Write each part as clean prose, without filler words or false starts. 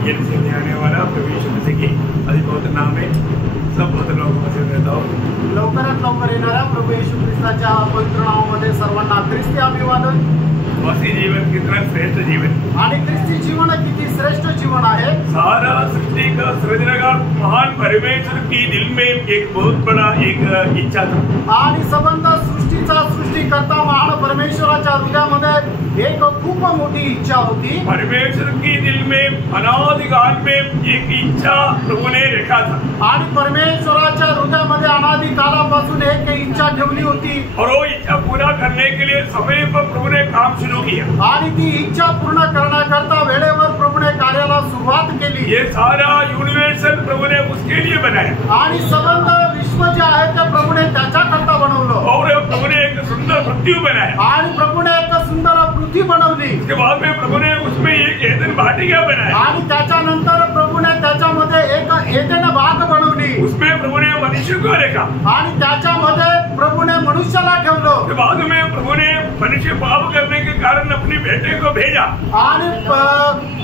ये से आने वाला प्रभु यीशु मसीह की अधिपवित्र नाम में सब बहुत लोगों को देता हूँ। लवकरात लवकर येणाऱ्या प्रभू येशू ख्रिस्ताच्या पवित्र नावामध्ये सर्वांना ख्रिस्ती अभिवादन। मसीह जीवन कितना श्रेष्ठ जीवन आणि ख्रिस्ती जीवन किती श्रेष्ठ जीवन आहे। सारा सृष्टि का सृजनहार महान परमेश्वर की दिल में एक बहुत बड़ा एक इच्छा था आणि संबंध सृष्टीचा सृष्टिकर्ता महान परमेश्वराच्या हृदयामध्ये एक खूप मोठी इच्छा होती। परमेश्वर की दिल में अनादि काल में एक इच्छा प्रभु ने रखा था आणि परमेश्वराच्या हृदयामध्ये अनादि कालापासून एक इच्छा ठेवली होती और वो इच्छा पूरा करने के लिए समय पर प्रभु ने काम शुरू किया आणि ती इच्छा पूर्ण करण्याकरता वेळेवर प्रभूने कार्याला सुरुवात केली। ये सारा यूनिवर्सल प्रभु ने उसके लिए बनाया आणि संबंध विश्व जे आहे ते प्रभूने त्याच्याकरता बनवलं और प्रभु ने एक सुंदर पृथ्वी बनाया आणि प्रभूने एक सुंदर पृथ्वी बनवली। उसके बाद में प्रभु ने उसमें एक एदन वाटिका बनाया आणि त्याच्यानंतर प्रभूने त्याच्यामध्ये एक एदेन बाग बनवली। उसमें प्रभु ने मनुष्य को रखा आणि त्याच्यामध्ये प्रभूने मनुष्याला ठेवलं। उसके बाद में प्रभु ने मनुष्य पाप करने के कारण अपने बेटे को भेजा आणि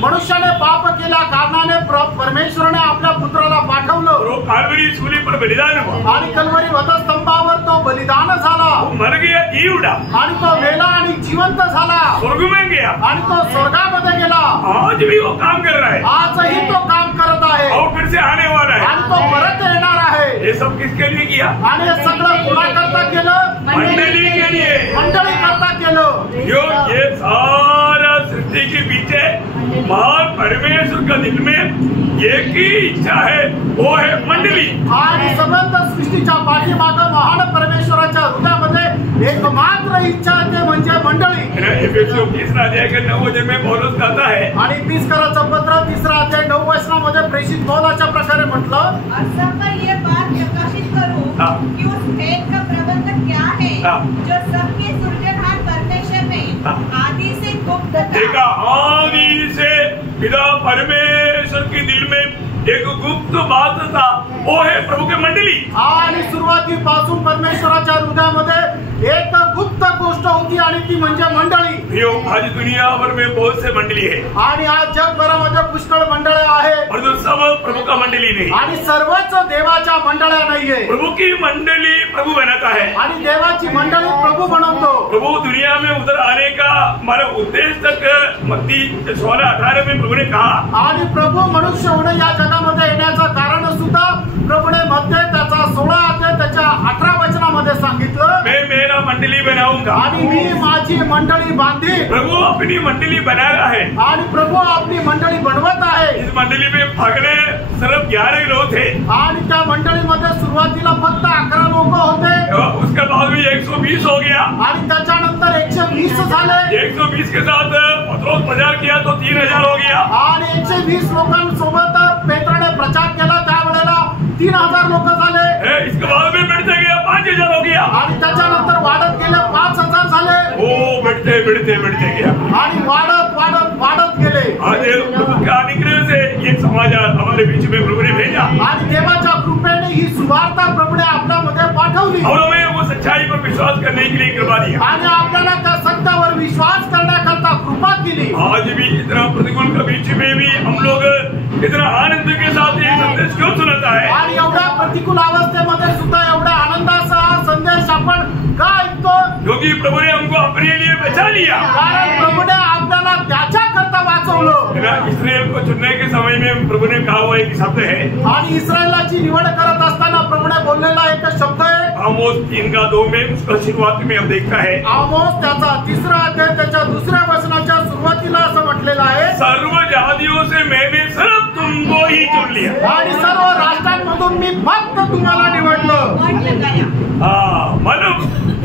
मनुष्याने पाप केल्या कारणाने परमेश्वराने आपल्या पुत्राला पाठवलं और वो काल्वरी सूली पर बलिदान हुआ आणि कल्वरी वधस्तंभावर तो बलिदान झाला वो मर गया जी उड़ा आणि तो मेला आणि जिवंत झाला स्वर्ग में गया आणि तो स्वर्गामध्ये गेला। आज भी वो काम कर रहा है आजही तो काम करत आहे और फिर से आने वाला है आणि तो परत येणार आहे। ये सब किसके लिए किया आणि हे सगळं कोणाकरता केलं? मंडली के लिए मंडळी करता केलं। ये सारा सृष्टि के पीछे महान परमेश्वर का दिल में एक ही इच्छा है वो है मंडली आणि संबंध सृष्टीच्या पाठीमागे महान परमेश्वराच्या हृदयामध्ये एकमात्र इच्छा आहे म्हणजे मंडळी। एफेसियों 3 अध्याय के 9 वचन में पौलुस कहता है आणि 30 कराचं पत्र 3 अध्याय 9 वचनामध्ये प्रेषित पौलाच्या प्रकारे म्हटलं और सब पर ये बात प्रकाशित करूं कि उस भेद का प्रबंध क्या है जो सबके सृजनहार परमेश्वर ने आदि से गुप्त देखा आदि से पिता परमेश्वर के दिल में एक गुप्त बात था वो है प्रभु के मंडली। आणि सुरुवातीपासून परमेश्वराच्या हृदयामध्ये एक गुप्त गोष्ट होती आणि ती म्हणजे मंडळी। आज दुनिया भर में बहुत से मंडली है आणि आज जगभरामध्ये पुष्कळ मंडळे आहेत और सब प्रभु का मंडली नहीं आणि सर्वच देवाच्या मंडळ्या नाहीये। प्रभु की मंडली प्रभु बनाता है आणि देवाची मंडळी प्रभू बनवतो। प्रभु दुनिया में उधर आने का हमारा उद्देश्य तक मत्ती 16:18 में प्रभु ने कहा आणि प्रभू मनुष्य होणे या जगामध्ये येण्याचं कारण सुद्धा प्रभूने मध्ये त्याचा 16 अध्याय त्याच्या 18 वचनामध्ये सांगितलं मैं मेरा मंडली बनाऊंगा आणि मी माझी मंडळी बांधीन। प्रभु अपनी मंडली बना रहा है आणि प्रभू आपली मंडळी बनवत आहे। इस मंडली में पगड़े सिर्फ 11 लोग थे आणि त्या मंडळीमध्ये सुरुवातीला फक्त 11 लोक होते उसके बाद में 120 हो गया आणि त्याच्यानंतर 120 झाले। 120 के साथ पत्रोस प्रचार किया तो 3000 हो गया आणि 120 लोकांसोबत पेत्राने प्रचार केला त्यावेळेला 3000 लोक झाले। इसके बाद में बढ़ते गया 5000 हो गया आणि त्याच्यानंतर वाढत गेले 5000 झाले। ओ बढ़ते बढ़ते बढ़ते गया आणि वाढत वाढत वाढत गेले। आज प्रभु के अनुग्रह से ये समाचार हमारे बीच में प्रभु ने भेजा आणि देवाच्या कृपेने ही सुवार्ता प्रभूने आपल्यामध्ये पाठवली और हमें वो सच्चाई पर विश्वास करने के लिए कृपा दी आणि आपल्याला त्या सत्यावर विश्वास करण्याकरता कृपा केली। आज भी इतना प्रतिकूल के बीच में भी हम लोग इतना आनंद के साथ ये संदेश क्यों सुनाता है आणि एवढ्या प्रतिकूल अवस्थेमध्ये सुद्धा एवढ्या आनंदाचा हा संदेश आपण का ऐकतो? क्योंकि प्रभु ने हमको अपने लिए बचा लिया कारण प्रभूने आपल्याला त्याच्याकरता वाचवलं। इस्राएल को चुनने के समय में प्रभु ने कहा हुआ एक शब्द है आणि इस्रायलाची निवड करत असताना प्रभूने बोललेला एक शब्द है आमोस 3:2 में उसका शुरुआत में हम देखता है आमोस त्याचा 3 अध्याय त्याच्या 2 वचनाच्या सुरुवातीला असं म्हटलेलं आहे सर्व जातियों से मैंने सिर्फ तुमको ही चुन लिया आणि सर्व राष्ट्रांमधून मी फक्त तुम्हाला निवडलं।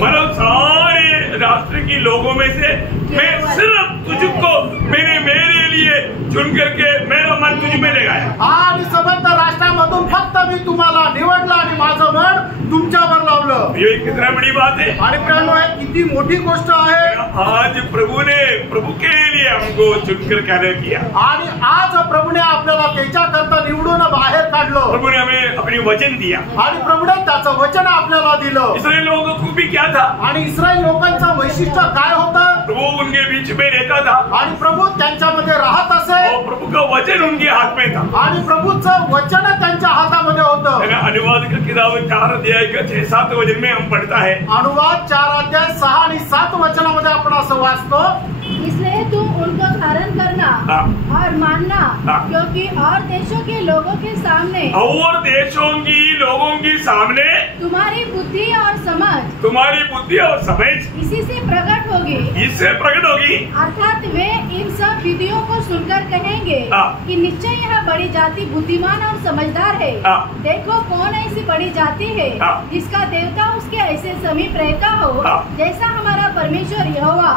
मतलब सारे राष्ट्र की लोगों में से मैं सिर्फ तुझको मैंने मेरे लिए चुन करके मेरा मन तुझ में लगाया आणि समस्त राष्ट्रांमधून फक्त मी तुम्हाला निवडलं आणि माझं मन तुमच्यावर लावलं। ये कितना बड़ी बात है आणि प्रियांनो हे किती मोठी गोष्ट आहे। आज प्रभु ने प्रभु के लिए हमको चुनकर कार्य किया आणि आज प्रभूने आपल्याला त्याच्याकरता निवडून बाहेर काढलं। प्रभु ने हमें अपनी वचन दिया आणि प्रभूने त्याचं वचन आपल्याला दिलं। इस्राएल लोगों को खूबी क्या था आणि इस्रायल लोकांचं वैशिष्ट्य काय होतं? प्रभु उनके बीच में रहता था आणि प्रभु त्यांच्यामध्ये राहत असे और प्रभु का का वचन उनके हाथ में था आणि प्रभूचं वचन त्यांच्या हातामध्ये होतं. अनुवाद का किताब 4 अध्याय का 6-7 वचन में हम पढ़ता है. अनुवाद 4 अध्याय 6 आणि 7 वचनामध्ये आपण असं वाचतो, इसलिए तुम उनको धारण करना और मानना, क्योंकि और देशों के लोगों के सामने तुम्हारी बुद्धि और समझ इसी से प्रकट होगी. अर्थात वे इन सब विधियों को सुनकर कहेंगे कि निश्चय यह बड़ी जाति बुद्धिमान और समझदार है. देखो कौन ऐसी बड़ी जाति है जिसका देवता उसके ऐसे समीप रहता हो जैसा हमारा परमेश्वर यहोवा.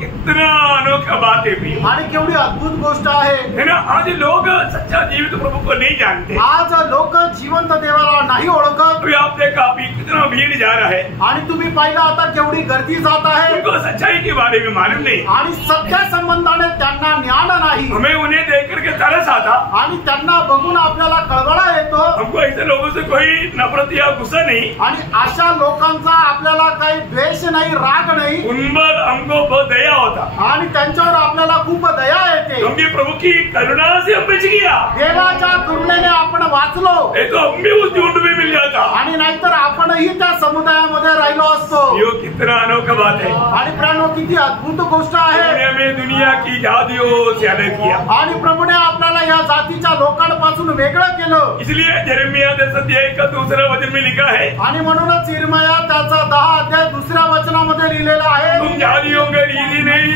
कितना अनोखा बात है भी, आणि केवढी अद्भुत गोष्ट आहे ना. आज लोग सच्चा जीवित प्रभु को नहीं जानते. आज लोक जिवंत देवाला नाही ओळखत. अभी आप देखा अभी कितना भीड़ जा रहा है आणि तुम्ही पाहिलं आता केवढी गर्दी जात आहे. उनको सच्चाई के बारे में मालूम नहीं आणि सत्य संबंधाने त्यांना ज्ञान नाही. हमें उन्हें देख करके तरस आता आणि त्यांना बघून आपल्याला कळवळा येतो. हमको ऐसे लोगों से कोई नफरत या गुस्सा नहीं. आणि अशा लोकांचा आपल्याला काही द्वेष नाही, राग नाही. उन पर हमको बहुत दया होता आणि त्यांच्यावर आपल्याला खूप दया येते. क्योंकि प्रभु की करुणा से हम बच गया. देवाच्या करुणेने आपण वाचलो. तो हम भी उस झुंड में मिल जाता आणि नाहीतर आपणही त्या समुदायामध्ये राहिलो असतो. यो कितना अनोखा बात है. आणि प्राणो किती अद्भुत गोष्ट आहे. हमें दुनिया की जातियों से अलग किया आणि प्रभूने आपल्याला या जातीच्या लोकांपासून वेगळं केलं. इसलिए यिर्मयाह 10 अध्याय का 2 वचन में लिखा है, आणि म्हणूनच यिर्मयाह त्याचा 10 अध्याय 2 वचनामध्ये लिहिलेला आहे, तुम जातियों का रीति नहीं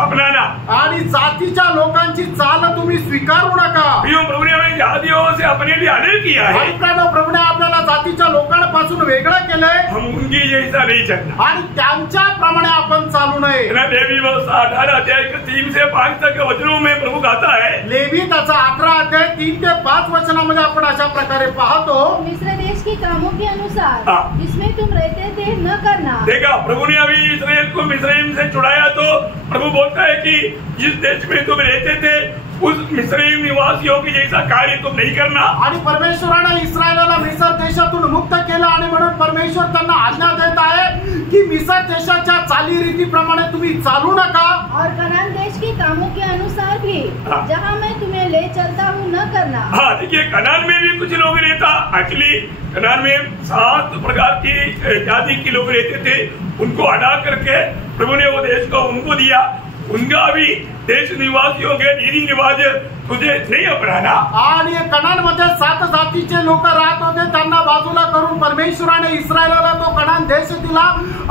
अपनाना. आणि जातीच्या लोकांची चाल तुम्ही स्वीकारू नका. प्रभु ने हमें जातियों से अपने लिए अलग किया है. प्रभूने आपल्याला जातीच्या लोकांपासून वेगळं केलंय. हम उनकी जैसा नहीं चलना आणि त्यांच्याप्रमाणे आपण चालू नये. लेवी 18 अध्याय 3 से 5 तक वचनों में प्रभु कहता है, लेवी त्याचा 18 अध्याय 3 ते 5 वचनामध्ये आपण अशा प्रकारे पाहतो, मिस्र देश की कामों के अनुसार जिसमें तुम रहते थे न करना. देखा प्रभु ने अभी इस्राएल को मिस्रईम से छुड़ाया तो प्रभु बोलता है कि जिस देश में तुम रहते थे उस मिस्रईम निवासियों की जैसा कार्य तुम नहीं करना. आणि परमेश्वराने इस्रायलाला मिस्र देशातून मुक्त केलं आणि म्हणून परमेश्वर त्यांना आज्ञा देत आहे की मिस्र देशाच्या चालीरीतीप्रमाणे तुम्ही चालू नका. और कनान देश की कामों के अनुसार भी जहाँ मैं तुम्हें ले चलता हूँ न करना. हाँ देखिए, कनान में भी कुछ लोग रहता. एक्चुअली कनान में 7 प्रकार की जाति के लोग रहते थे. उनको हटा करके प्रभु ने वो देश को उनको दिया. उनका भी देश निवासियों के रीति रिवाज तुझे नहीं अपनाना. आणि कनानमध्ये 7 जातीचे लोक राहत होते. त्यांना बाजूला करून परमेश्वराने इस्रायलाला तो कनान देश दिला.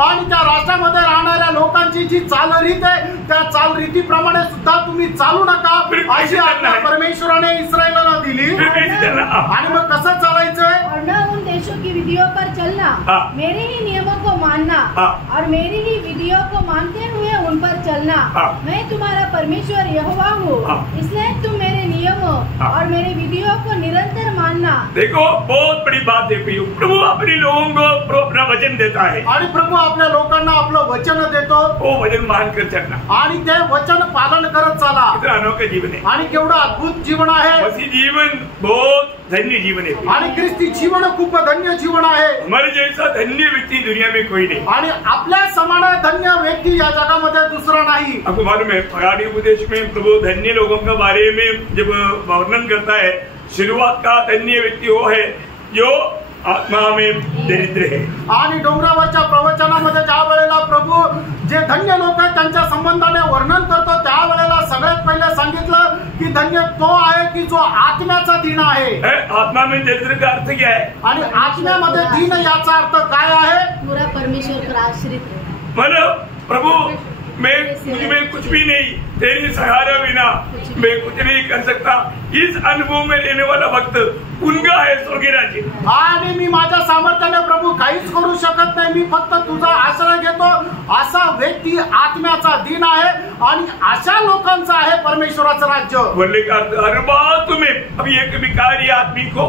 आणि त्या राष्ट्रामध्ये राहणाऱ्या लोकांची जी चालरीत आहे त्या चालरीतीप्रमाणे सुद्धा तुम्ही चालू नका अशी आज्ञा परमेश्वराने इस्रायलाला दिली. आणि मग कसं चालायचंय? और न उन देशों की विधियों पर चलना, मेरे ही नियमों को मानना और मेरी ही विधियों को मानते हुए उन पर चलना. मैं तुम्हारा परमेश्वर यहोवा हूँ, इसलिए तुम मेरे नियमों और मेरे विधियों को निरंतर मानना. देखो बहुत बड़ी बात है प्रभु अपने लोगों को अपना वचन देता है. आणि प्रभू आपल्या लोकांना आपलं वचन देतो. वो वचन मान कर चलना आणि ते वचन पालन करत चाला. कितना अनोखा जीवन है. आणि केवढं अद्भुत जीवन आहे. मसीह जीवन बहुत धन्य जीवन है. आणि ख्रिस्ती जीवन खूप धन्य जीवन आहे. हमारे जैसा धन्य व्यक्ति दुनिया में कोई नहीं. आणि आपल्या समान धन्य व्यक्ती या जगामध्ये दुसरा नहीं. आपको मालूम है पहाड़ी उपदेश में प्रभु धन्य लोगों के बारे में जब वर्णन करता है, शुरुआत का धन्य व्यक्ति वो है जो आत्मा में दरिद्र है. आणि डोंगरावरच्या प्रवचनामध्ये ज्या वेळेला प्रभू जे धन्य लोक आहेत त्यांच्या संबंधाने वर्णन करतो त्यावेळेला सगळ्यात पहिले सांगितलं की धन्य तो आहे की जो आत्म्याचा दीन आहे. आत्मा में दरिद्र का अर्थ क्या है? आणि आत्म्यामध्ये दीन याचा अर्थ काय आहे? पूरा परमेश्वर पर आश्रित. मतलब प्रभु मैं कुछ भी नहीं, तेरी सहारा बिना मैं कुछ नहीं कर सकता. इस अनुभव में रहने वाला भक्त उनका है स्वर्ग राज्य. आणि मी माझ्या सामर्थ्याने प्रभू काहीच करू शकत नाही, मी फक्त तुझा आश्रय घेतो असा व्यक्ती आत्म्याचा दीन आहे. आणि अशा लोकांचा आहे परमेश्वराचं राज्य. बोलने का हर बात तुम्हें अभी एक भिखारी आदमी को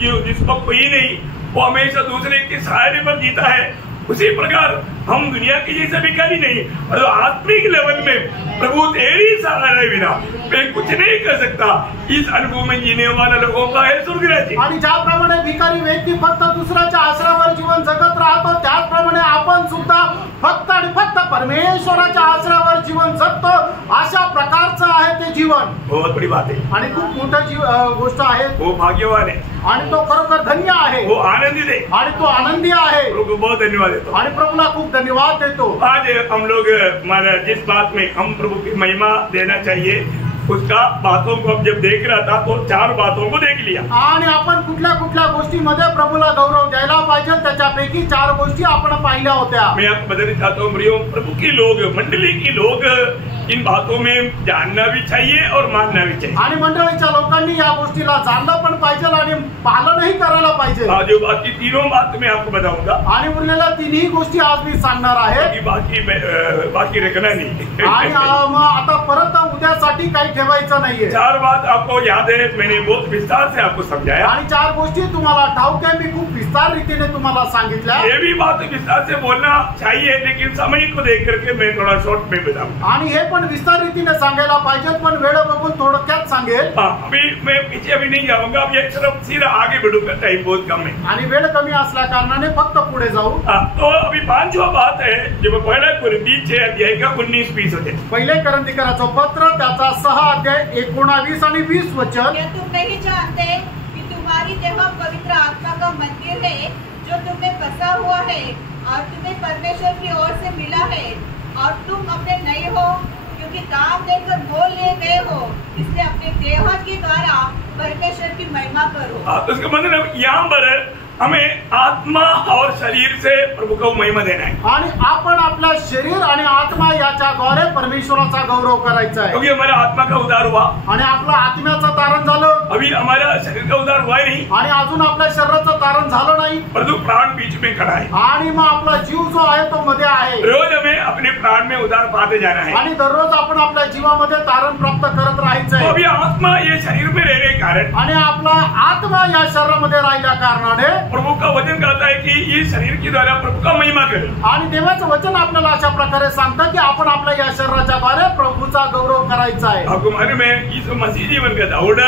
जिसको कोई नहीं, वो हमेशा दूसरे के सहारे पर जीता है. उसी प्रकार हम दुनिया की जैसे भिखारी नहीं, और आत्मिक लेवल में प्रभु तेरी सहारा बिना मैं कुछ नहीं कर सकता. इस अनुभव में जीने वाला लोगों का है स्वर्ग राज्य. आणि ज्याप्रमाणे भिकारी व्यक्ती फक्त दुसऱ्याच्या आश्रयावर जीवन जगत राहतो त्याचप्रमाणे आपण सुद्धा फक्त आणि फक्त परमेश्वराच्या आश्रयावर जीवन जगतो. अशा प्रकारचं आहे ते जीवन बहुत बड़ी बात है आणि खूप मोठी गोष्ट आहे. वो भाग्यवान है आणि तो खरोखर धन्य आहे. वो आनंदित है आणि तो आनंदी आहे. प्रभु को बहुत धन्यवाद देता आणि प्रभूला खूप धन्यवाद देतो. आज हम लोग हमारा जिस बात में हम प्रभु की महिमा देना चाहिए उसका बातों को जब देख रहा था तो 4 बातों को देख लिया. आणि आपण कुठल्या कुठल्या गोष्टीमध्ये प्रभूला गौरव द्यायला पाहिजे त्याच्यापैकी 4 गोष्टी आपण पाहिल्या होत्या. मैं आपको बताना चाहता हूँ प्रियो, प्रभु की लोग मंडली की लोग इन बातों में जानना भी चाहिए और मानना भी चाहिए. आणि मंडळीच्या लोकांनी या गोष्टीला जाणलं पण पाहिजे आणि पालनही करायला पाहिजे. जो बाकी तीनों बात मैं आपको बताऊंगा आणि उरलेल्या 3ही गोष्टी आज मी सांगणार आहे. बाकी रखना नहीं. आणि आता परत उद्यासाठी काही ठेवायचं नाहीये. 4 बात आपको याद है, मैंने बहुत विस्तार से आपको समझाया. आणि 4 गोष्टी तुम्हाला ठाऊक आहे, मी खूप विस्तार रीतीने तुम्हाला सांगितल्या. ये भी बात विस्तार से बोलना चाहिए लेकिन समय को देख करके मैं थोड़ा शॉर्ट में बताऊंगा. आणि हे पण विस्तार रीतीने सांगायला पाहिजे पण वेळ बघून थोडक्यात सांगेल. अभी मैं पीछे अभी नहीं जाऊंगा, अब एक तरफ सीधा आगे बढ़ूंगा, टाइम बहुत कम है आणि वेळ कमी असल्या कारणाने फक्त पुढे जाऊ. तो अभी 5वां बात है जो पहिला कुरिन्थी 6 अध्याय का 19-20 होते. पहिले करंथीकराचं पत्र त्याचा 6 अध्याय 19 आणि 20 वचन. क्या तुम नहीं जानते कि तुम्हारी देह पवित्र आत्मा का मंदिर है जो तुम्हें बसा हुआ है और तुम्हें परमेश्वर की ओर से मिला है और तुम अपने नहीं हो क्योंकि दाम देकर मोल लिए गए हो, इसलिए अपने देह के द्वारा परमेश्वर की महिमा करो. तो इसका मतलब यहाँ पर हमें आत्मा और शरीर से प्रभु को महिमा देना है. आणि आपण आपल्या शरीर आणि आत्मा याच्याद्वारे परमेश्वराचा गौरव करायचा आहे. क्योंकि हमारा आत्मा का उद्धार हुआ, आणि आपलं आत्म्याचं तारण झालं. अभी हमारा शरीर का उद्धार हुआ ही नहीं आणि अजून आपल्या शरीराचं तारण झालं नाही. परंतु प्राण बीच में खड़ा है आणि मग आपला जीव जो आहे तो मध्ये आहे. रोज हमें अपने प्राण में उद्धार पाते जाना है आणि दररोज आपण आपल्या जीवामध्ये तारण प्राप्त करत राहायचं तो आहे. अभी आत्मा ये शरीर में रहने के कारण आणि आपला आत्मा या शरीरामध्ये राहिल्या कारणाने प्रभु का वचन कहता है कि ये शरीर के द्वारा प्रभु का महिमा करे. आणि देवाचं वचन आपल्याला अशा प्रकारे सांगतं की आपण आपल्या या शरीराच्या द्वारे प्रभूचा गौरव करायचा आहे. आपको मालूम है यीशु मसीह जीवन का दौड़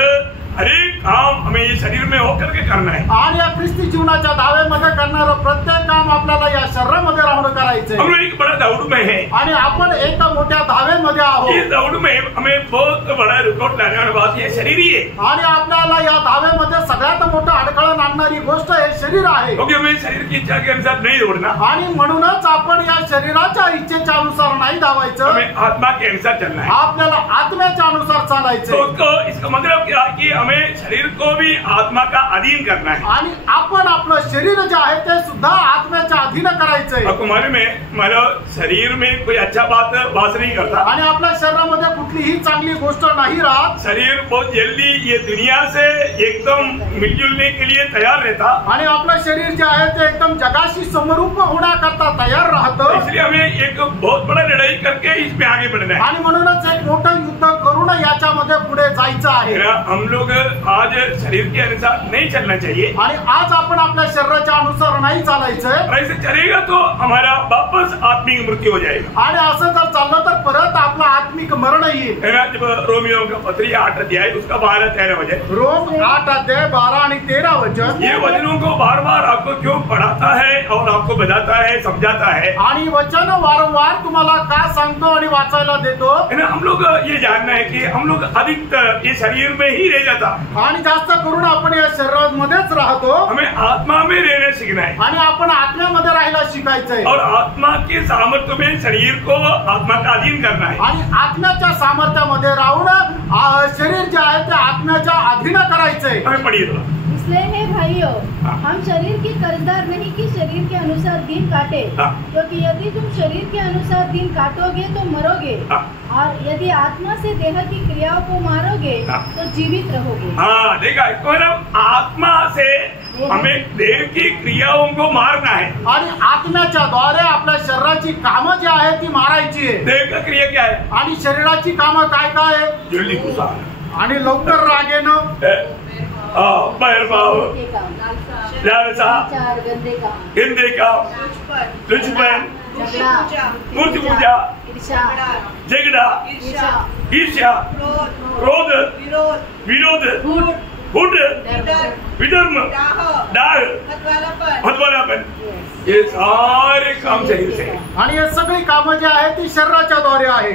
हर एक काम हमें ये शरीर में होकर के करना है. आणि या ख्रिस्ती जीवनाच्या दाव्यामध्ये करणारं प्रत्येक काम आपल्याला या शरीरामध्ये राहून करायचंय. हम लोग एक बड़ा दौड़ में है आणि आपण एका मोठ्या दाव्यामध्ये आहोत. इस दौड़ में हमें बहुत बड़ा रिकॉर्ड लाने वाली बात ये शरीर ही है. आणि आपल्याला या दाव्यामध्ये सगळ्यात मोठं अडखळण आणणारी गोष्ट हे शरीर आहे. क्योंकि हमें शरीर की इच्छा के अनुसार नहीं दौड़ना. आणि म्हणूनच आपण या शरीराच्या इच्छेच्या अनुसार नाही धावायचं. हमें आत्मा के अनुसार चलना है. आपल्याला आत्म्याच्या अनुसार चालायचं. तो उसको इसका मतलब क्या कि हमें शरीर को भी आत्मा का अधीन करना है. आणि आपण आपलं शरीर जे आहे ते सुद्धा आत्म्याच्या अधीन करायचंय. आपको मालूम है हमारा शरीर में कोई अच्छा बात वास नहीं करता. आणि आपल्या शरीरामध्ये कुठलीही चांगली गोष्ट नाही राहत. शरीर बहुत जल्दी ये दुनिया से एकदम मिलजुलने के लिए तैयार रहता. आणि आपलं शरीर जे आहे ते एकदम जगाशी समरूप होण्याकरता तयार राहतं. इसलिए हमें एक बहुत बड़ा लड़ाई करके इसमें आगे बढ़ना है. आणि म्हणूनच एक मोठं युद्ध करून याच्यामध्ये पुढे जायचं आहे. हम लोग आज शरीर के अनुसार नहीं चलना चाहिए. आणि आज आपण आपल्या शरीराच्या अनुसार नाही चालायचं. ऐसे चलेगा तो हमारा वापस आत्मिक मृत्यू हो जाएगा. आणि असं जर चाललं तर परत आपलं आत्मिक मरण येईल. जब रोमियो का पत्री 8 अध्याय उसका 12-13 वचन. रोम 8 अध्याय 12 आणि 13 वचन. ये वचनों को बार बार आपको क्यों पढ़ाता है और आपको बताता है समझाता है. आणि वचन वारंवार तुम्हाला का सांगतो आणि वाचायला देतो. हम लोग ये जानना है कि हम लोग अधिकतर ये शरीर में ही रह जाता. आणि जास्त करून आपण या शरीरामध्येच राहतो. हमें आत्मा में रहना सीखना है. आणि आपण आत्म्यामध्ये राहायला शिकायचंय. और आत्मा के सामर्थ्य में शरीर को आत्मा का अधीन करना है. आणि आत्म्याच्या सामर्थ्यामध्ये राहून शरीर जे आहे ते आत्म्याच्या अधीन करायचंय. हमें पढ़िए थोड़ा. इसलिए हे भाइयों, हम शरीर के कर्जदार नहीं कि शरीर के अनुसार दिन काटे, क्योंकि यदि तुम शरीर के अनुसार दिन काटोगे तो मरोगे, और यदि आत्मा से देह की क्रियाओं को मारोगे तो जीवित रहोगे. हाँ देखा, इसको मतलब आत्मा से हमें देह की क्रियाओं को मारना है. आणि आत्म्याच्या द्वारे आपल्या शरीराची कामं जी आहे ती मारायची आहे. देह का क्रिया क्या है? आणि शरीराची कामं काय काय आहे? जल्दी गुस्सा आणि लवकर राग येणं, बहिर्भाव, लालसा, गंदे काम, लुचपन, मूर्ति पूजा, झगड़ा, ईर्ष्या, क्रोध, विरोध, फूट, विधर्म, डाह, मतवालापन, ये सारे काम शरीर से. आणि हे सगळी कामं जी आहे ती शरीराच्या द्वारे आहे.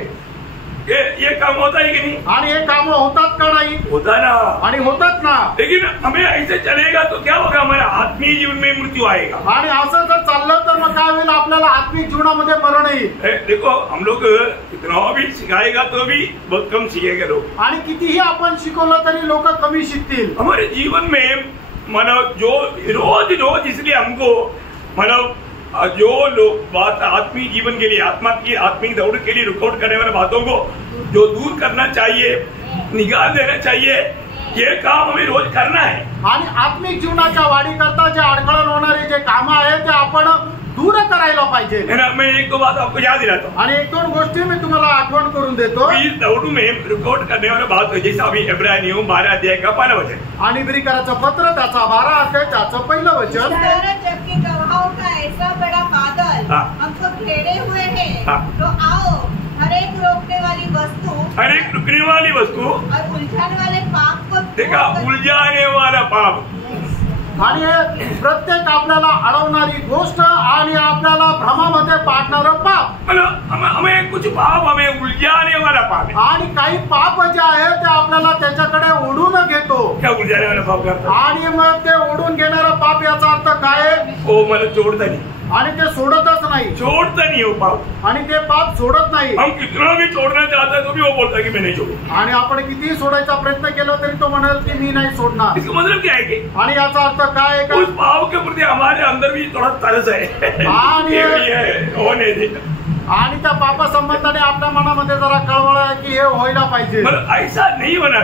ये काम होता है कि नहीं? आणि हे काम होतात का नाही? होता ना, आणि होतात ना. लेकिन हमें ऐसे चलेगा तो क्या होगा, हमारा आत्मीय जीवन में मृत्यू आएगा. आणि असं जर चाललं तर मग काय होईल, आपल्याला आत्मिक जीवनामध्ये मरण येईल. देखो हम लोग कितना भी सिखाएगा तो भी बहुत कम सीखेगा लोग. आणि कितीही आपण शिकवलं तरी लोक कमी शिकतील. हमारे जीवन में मानो जो रोज रोज, इसलिए हमको मानो जो लोग बात आत्मीय जीवन के लिए, आत्मा की आत्मिक दौड़ के लिए रुकावट करने वाले बातों को जो दूर करना चाहिए, निकाल देना चाहिए, ये काम हमें रोज करना है. आणि आत्मिक जीवनाच्या वाढीकरता जे अडखळण होणारे जे काम आहे ते आपण दूर करायला पाहिजे. मैं एक दो बात आपको याद दिलाता हूँ. आणि एक दोन गोष्टी मी तुम्हाला आठवण करून देतो. इस दौड़ में रुकावट करने वाला बात है, जैसा अभी इब्रानियों 12 अध्याय का 5 वचन. आणि इब्रिकराचं पत्र त्याचा 12 अध्याय त्याचं पहिलं वचन. जबकि गवाहों का ऐसा बड़ा बादल हमको घेरे हुए है, तो आओ हर एक रुकने वाली वस्तु और उलझाने वाले पाप को देखा, उलझाने वाला पाप आणि प्रत्येक आपल्याला अडवणारी गोष्ट आणि आपल्याला भ्रमामध्ये पाडणारं पाप. हमें कुछ पाप हमें उलझाने वाला पाप है. आणि काही पाप जे आहे ते आपल्याला त्याच्याकडे ओढून घेतो. क्या उलझाने वाला पाप करता? आणि मग ते ओढून घेणारं पाप याचा अर्थ काय? ओ मला जोड़ता नहीं. आणि ते सोडतच नाही. छोड़ता नहीं वो पाप. आणि ते पाप सोडत नाही. हम कितना भी छोड़ना चाहता है तो भी वो बोलता है कि मैं नहीं छोड़ू. आणि आपण कितीही सोडायचा प्रयत्न केला तरी तो म्हणाल की मी नाही सोडणार. इसका मतलब क्या है कि आणि याचा अर्थ काय आहे का, उस पाप के प्रति हमारे अंदर भी थोड़ा तरस है. होने दे. आणि त्या पापा संबंधाने आपल्या मनामध्ये जरा कळवळ आहे की हे व्हायला पाहिजे. ऐसा नहीं होना.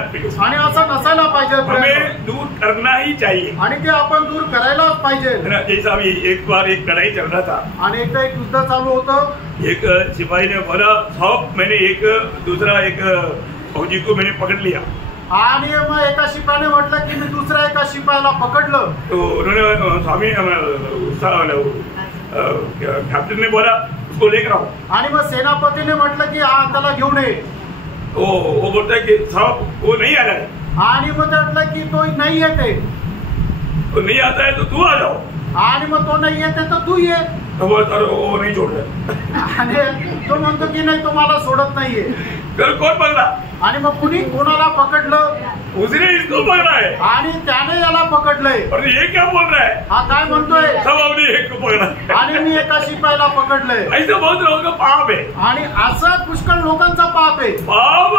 आणि असं नसायला पाहिजे. हमें दूर करना ही चाहिए. आणि ते आपण दूर करायलाच पाहिजे. जैसा अभी एक बार एक लड़ाई चल रहा था. आणि एकदा एक युद्ध चालू होतं. एक सिपाही ने बोला, साहब मैंने एक दूसरा एक फौजी को मैंने पकड़ लिया. आणि मग एका शिपायाने म्हटलं की मी दुसऱ्या एका शिपायाला पकडलं. तो उन्होंने स्वामी कैप्टन ने बोला उसको लेकर आओ. आणि मग सेनापतीने म्हटलं की हा त्याला घेऊन ये. वो बोलता है कि साहब वो नहीं आ रहा है. आणि मग म्हटलं की तो नाही येते. तो नहीं आता है तो तू आ जाओ. आणि मग तो नाही येते तर तू ये. तो बोलता वो नहीं छोड़ रहा. आणि तो म्हणतो की नाही तो मला सोडत नाहीये. फिर कौन पकड़ा? आणि मग कुणी कोणाला पकडलं? उसने इसको पकड़ा है. आणि त्याने याला पकडलंय. और ये क्या बोल रहा है? हा काय म्हणतोय? सब हमने एक को पकड़ा. आणि मी एका शिपायाला पकडलंय. ऐसा बहुत लोगों का पाप है. आणि असं पुष्कळ लोकांचा पाप आहे. पाप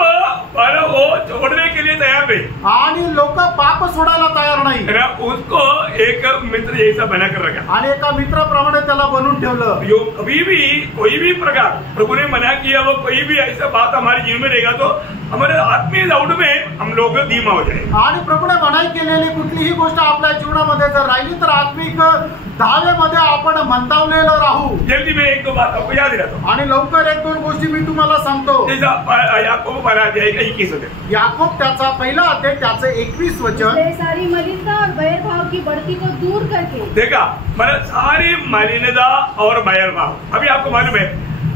पर वो छोड़ने के लिए तैयार नहीं. आणि लोक पाप सोडायला तयार नाही. उसको एक मित्र जैसा बना कर रखा. आणि एका मित्राप्रमाणे त्याला बनवून ठेवलं. जो कभी भी कोई भी प्रकार प्रभु ने मना किया, वो कोई भी ऐसा बात हमारे जीवन में रहेगा तो हमारे आत्मीय दौड़ में हम लोग धीमा हो जाए. आणि प्रभूने मनाई केलेली कुठलीही गोष्ट आपल्या जीवनामध्ये जर राहिली तर आत्मिक धावेमध्ये आपण मंदावलेलं राहू. जल्दी में एक दो बात आपको याद दिलाता हूं. आणि लवकर एक दोन गोष्टी मी तुम्हाला सांगतो. याकूब 12 अध्याय का 21 वचन. याकूब त्याचा पहिला अध्याय त्याचं 21 वचन. सारी मलिनता और बैरभाव की बढ़ती को दूर करके. देखा, मतलब सारी मलिनता और बैरभाव. अभी आपको मालूम है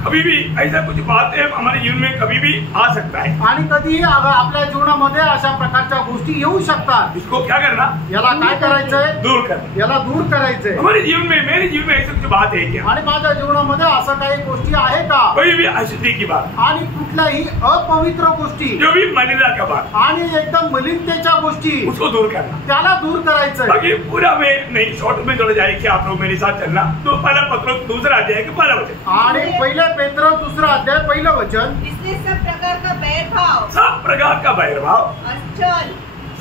कभी भी ऐसा कुछ बातें हमारे जीवन में कभी भी आ सकता है. आणि कधीही आपल्या जीवनामध्ये अशा प्रकारच्या गोष्टी येऊ शकतात. इसको क्या करना? याला काय करायचंय? दूर करना. याला दूर करायचंय. हमारे जीवन में, मेरे जीवन में ऐसी कुछ बात है क्या? आणि माझ्या जीवनामध्ये असं काही गोष्टी आहे का? कोई भी अशुद्धि की बात. आणि कुठल्याही अपवित्र गोष्टी, जो भी मलिनता का बात, आणि एकदम मलिनतेच्या गोष्टी, उसको दूर करना. त्याला दूर करायचंय. बाकी पूरा में नहीं, शॉर्ट में थोड़ा जाए कि आप लोग मेरे साथ चलना. तो पहला पत्र दूसरा अध्याय के 12 वचन. आणि पहिले पेत्र दुसरा अध्याय पहिलं वचन. इसलिए सब प्रकार का बैरभाव, सब प्रकार का बैरभाव, छल,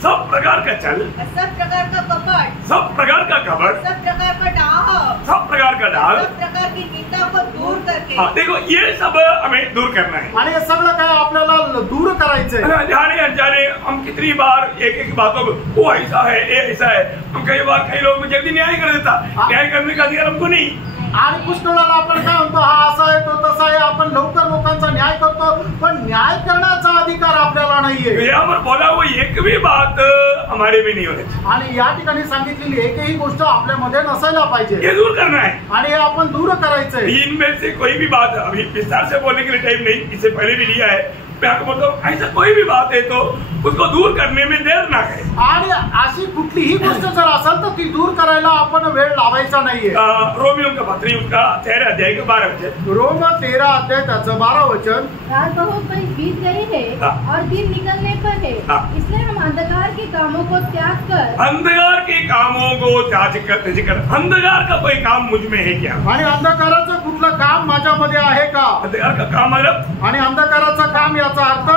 सब प्रकार का छल, सब प्रकार का कपट, सब प्रकार का कपट, सब प्रकार का डाह, सब प्रकार का डाह, सब प्रकार की निंदा को दूर करके. हाँ, देखो ये सब हमें दूर करना है. आणि हे सगळं काय आपल्याला दूर करायचंय. जाने अनजाने हम कितनी बार एक एक बातों को वो ऐसा है, ये ऐसा है. हम कई बार कई लोग जल्दी न्याय कर देता. न्याय करने का अधिकार हमको नहीं. आणि पुष्कळाला आपण काय म्हणतो, हा असा आहे तो तसा आहे, आपण लवकर लोकांचा न्याय करतो, पण न्याय करण्याचा अधिकार आपल्याला नाहीये. यहाँ पर बोला वो एक भी बात हमारे भी नहीं होने. आणि या ठिकाणी सांगितलेली एकही गोष्ट आपल्यामध्ये नसायला पाहिजे. ये दूर करना है. आणि हे आपण दूर करायचंय. इनमें से कोई भी बात अभी विस्तार से बोलने के लिए टाइम नहीं, इससे पहले भी लिया है. मैं आपको बोलता हूँ, ऐसा कोई भी बात है तो उसको दूर करने में देर ना करें। आणि अशी कुठलीही गोष्ट जर असेल तर ती दूर करायला आपण वेळ लावायचा नाहीये। रोमियों का पत्री उसका 13 अध्याय का 12 वचन। रोम 13 अध्याय त्याचं 12 वचन। रात बहुत बीत गई है और दिन निकलने पर है, इसलिए हम अंधकार के कामों को त्याग कर अंधकार का कोई काम मुझ में है क्या? आणि अंधकाराचं कुठलं काम माझ्यामध्ये आहे का? अंधकार का काम मतलब, आणि अंधकाराचं काम याचा अर्थ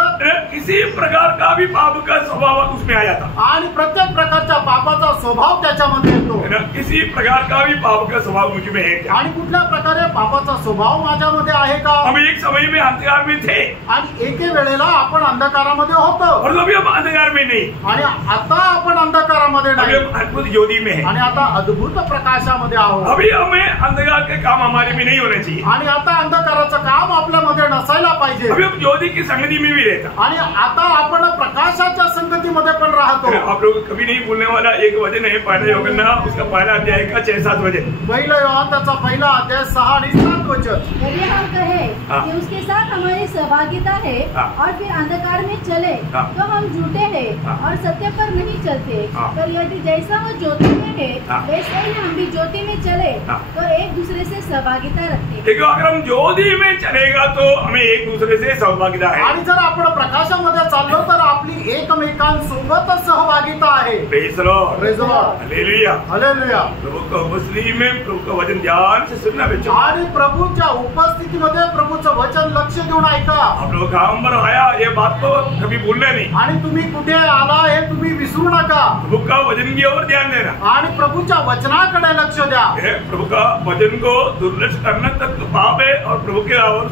किसी प्रकार का भी पाप का स्वभाव उसमें आ जाता, आणि प्रत्येक प्रकारच्या पापाचा स्वभाव त्याच्यामध्ये येतो। किसी प्रकार का भी पाप का स्वभाव मुझ में है क्या? आणि कुठल्या प्रकारे पापाचा स्वभाव माझ्यामध्ये आहे का? हम एक समय में अंधकार में थे आणि एके वेळेला आपण अंधकारामध्ये होतो, और अभी हम अंधकार में नहीं, आणि आता आपण अंधकारामध्ये नाही, अद्भुत ज्योति में है, आणि आता अद्भुत प्रकाशामध्ये आहोत। अभी हमें अंधकार के काम हमारे में नहीं होने चाहिए, आणि आता अंधकाराचं काम आपल्यामध्ये नसायला पाहिजे। अभी हम ज्योति की संगति में भी रहता, आणि आता आपण प्रकाशाच्या संगतीमध्ये पण राहतो। आप लोग कभी नहीं भूलने वाला एक वचन है पहला यूहन्ना उसका पहला अध्याय का 6-7 वचन। पहिला योहान त्याचा पहिला अध्याय 6 आणि 7 वचन। यदि हम कहे कि उसके साथ हमारी सहभागिता है और फिर अंधकार में चले तो हम झूठे हैं और सत्य पर नहीं चलते। पर यदि जैसा वो ज्योति में है वैसे ही हम भी ज्योति में चले तो एक दूसरे से सहभागिता रखते। देखो अगर हम ज्योति में चलेगा तो हमें एक दूसरे से सहभागिता है, आणि जर आपण प्रकाशामध्ये चाललो तर आपली एकमेकांसोबत सहभागिता आहे। Praise the lord, praise the lord, hallelujah, hallelujah. प्रभु का उपस्थिति में प्रभु का वचन ध्यान से सुनना बच्चों, आणि प्रभूच्या उपस्थितीमध्ये प्रभूचं वचन लक्ष देऊन ऐका। आप लोग काम पर आया ये बात तो कभी भूलना नहीं, आणि तुम्ही कुठे आला हे तुम्ही विसरू नका। प्रभु का वचन की ओर ध्यान देना, आणि प्रभूच्या वचनाकडे लक्ष द्या। प्रभु का वचन को दुर्लक्ष करना तक पाप है और प्रभु के और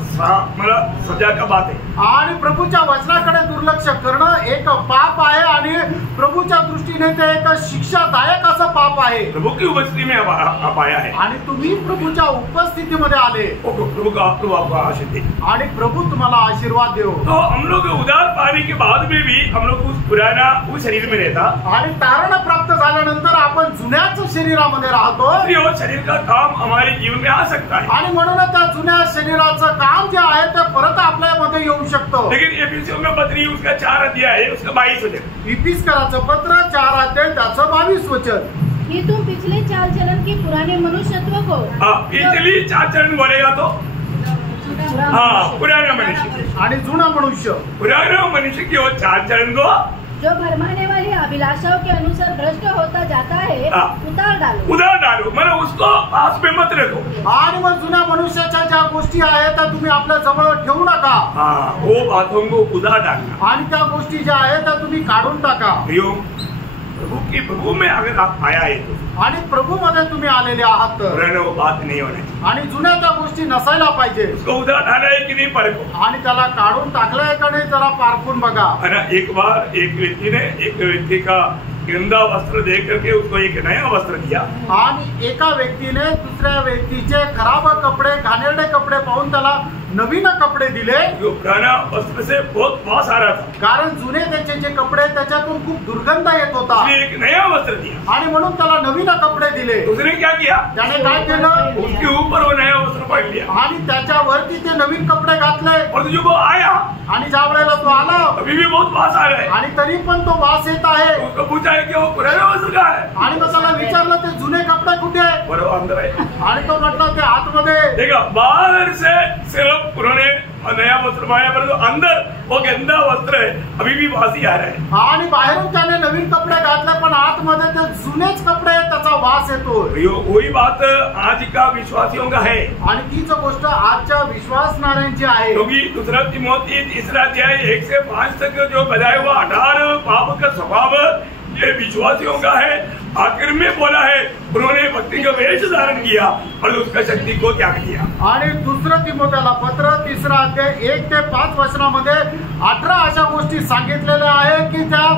मतलब सजा का बात है। आणि प्रभूच्या वचनाकडे दुर्लक्ष करणं एक पाप आहे आणि प्रभूच्या दृष्टीने ते एक शिक्षादायक असं पाप आहे। प्रभु की उपस्थिति में आप आया है आणि तुम्ही प्रभूच्या उपस्थितीमध्ये आले, प्रभु आपको आशीष दे आणि प्रभू तुम्हाला आशीर्वाद देव। तो हम लोग उद्धार पाने के बाद में भी हम लोग उस पुराना उस शरीर में रहता, आणि तारण प्राप्त झाल्यानंतर आपण जुन्याच शरीरामध्ये राहतो, और शरीर का काम हमारे जीवन में आ सकता है, आणि म्हणून त्या जुन्या शरीराचं काम जे आहे ते परत आपल्यामध्ये येऊ शकतं। लेकिन एफिसियों में पत्री उसका 4 अध्याय है उसका 22 वचन, इफिसकराचं पत्र 4 अध्याय त्याचं 22 वचन। कि तुम पिछले चाल चलन की पुराने मनुष्यत्व को, पिछली चाल चलन बोलेगा तो पुराना मनुष्य, आणि जुना मनुष्य, पुराना मनुष्य की ओर चाल चलन को जो भरमाने वाली अभिलाषाओं के अनुसार भ्रष्ट होता जाता है उतार डालो, मतलब उसको पास में मत रखो। आणि मग जुन्या मनुष्याच्या ज्या गोष्टी आहेत त्या तुम्ही आपल्या जवळ ठेवू नका, वो बातों को उतार डालना, आणि त्या गोष्टी ज्या आहेत त्या तुम्ही काढून टाका। प्रभु में अगर आप आया है तो, आणि प्रभू मध्ये तुम्ही आलेले आहात तर वो बात नहीं होनी, आणि जुन्या त्या गोष्टी नसायला पाहिजे। उसको उतार डाला है कि नहीं परखो, आणि त्याला काढून टाकलंय का नाही जरा पारखून बघा। एक बार एक व्यक्ति ने एक व्यक्ति का गंदा वस्त्र देख करके उसको एक नया वस्त्र दिया, आणि एका व्यक्तीने दुसऱ्या व्यक्तीचे खराब कपडे घाणेरडे कपडे पाहून त्याला नवीन कपडे दिले। जो पुराना वस्त्र से बहुत वास आ रहा था, कारण जुने त्याचे जे कपडे त्याच्यातून खूप दुर्गंध येत होता, एक नया वस्त्र दिया, आणि म्हणून त्याला नवीन कपडे दिले। उसने क्या किया, त्याने काय केलं, उसके ऊपर वो नया वस्त्र पहन लिया, आणि त्याच्यावरती ते नवीन कपडे घातले। और जो वो आया, आणि ज्या वेळेला तो आला अभी भी बहुत वास आ रहा है, आणि तरी पण तो वास येत आहे। उसको पूछा है कि वो पुराना वस्त्र कहाँ है, आणि मग त्याला विचारलं ते जुने कपडे कुठे आहे, वो अंदर है, आणि तो म्हटलं ते आतमध्ये। देखा बाहर से सिर्फ उन्होंने नया वस्त्र पहना, परंतु अंदर वो गंदा वस्त्र है, अभी भी वासी आ रहा है। आणि बाहेरून त्याने नवीन कपडे घातले पण आतमध्ये ते जुनेच कपडे आहेत, त्याचा वास येतो। वही बात आज का विश्वासियों का है, आणि तीच गोष्ट आजच्या विश्वासणाऱ्यांची आहे। क्योंकि दूसरा तिमोथी 3 अध्याय 1 से 5 तक जो बताया हुआ 18 पाप का स्वभाव ये विश्वासियों का है। आखिर में बोला है उन्होंने भक्ति का वेश धारण किया और उसका शक्ति को त्याग किया। आणि दुसरं तिमोथेला पत्र 3 अध्याय 1 ते 5 वचनामध्ये 18 अशा गोष्टी सांगितलेल्या आहे की त्या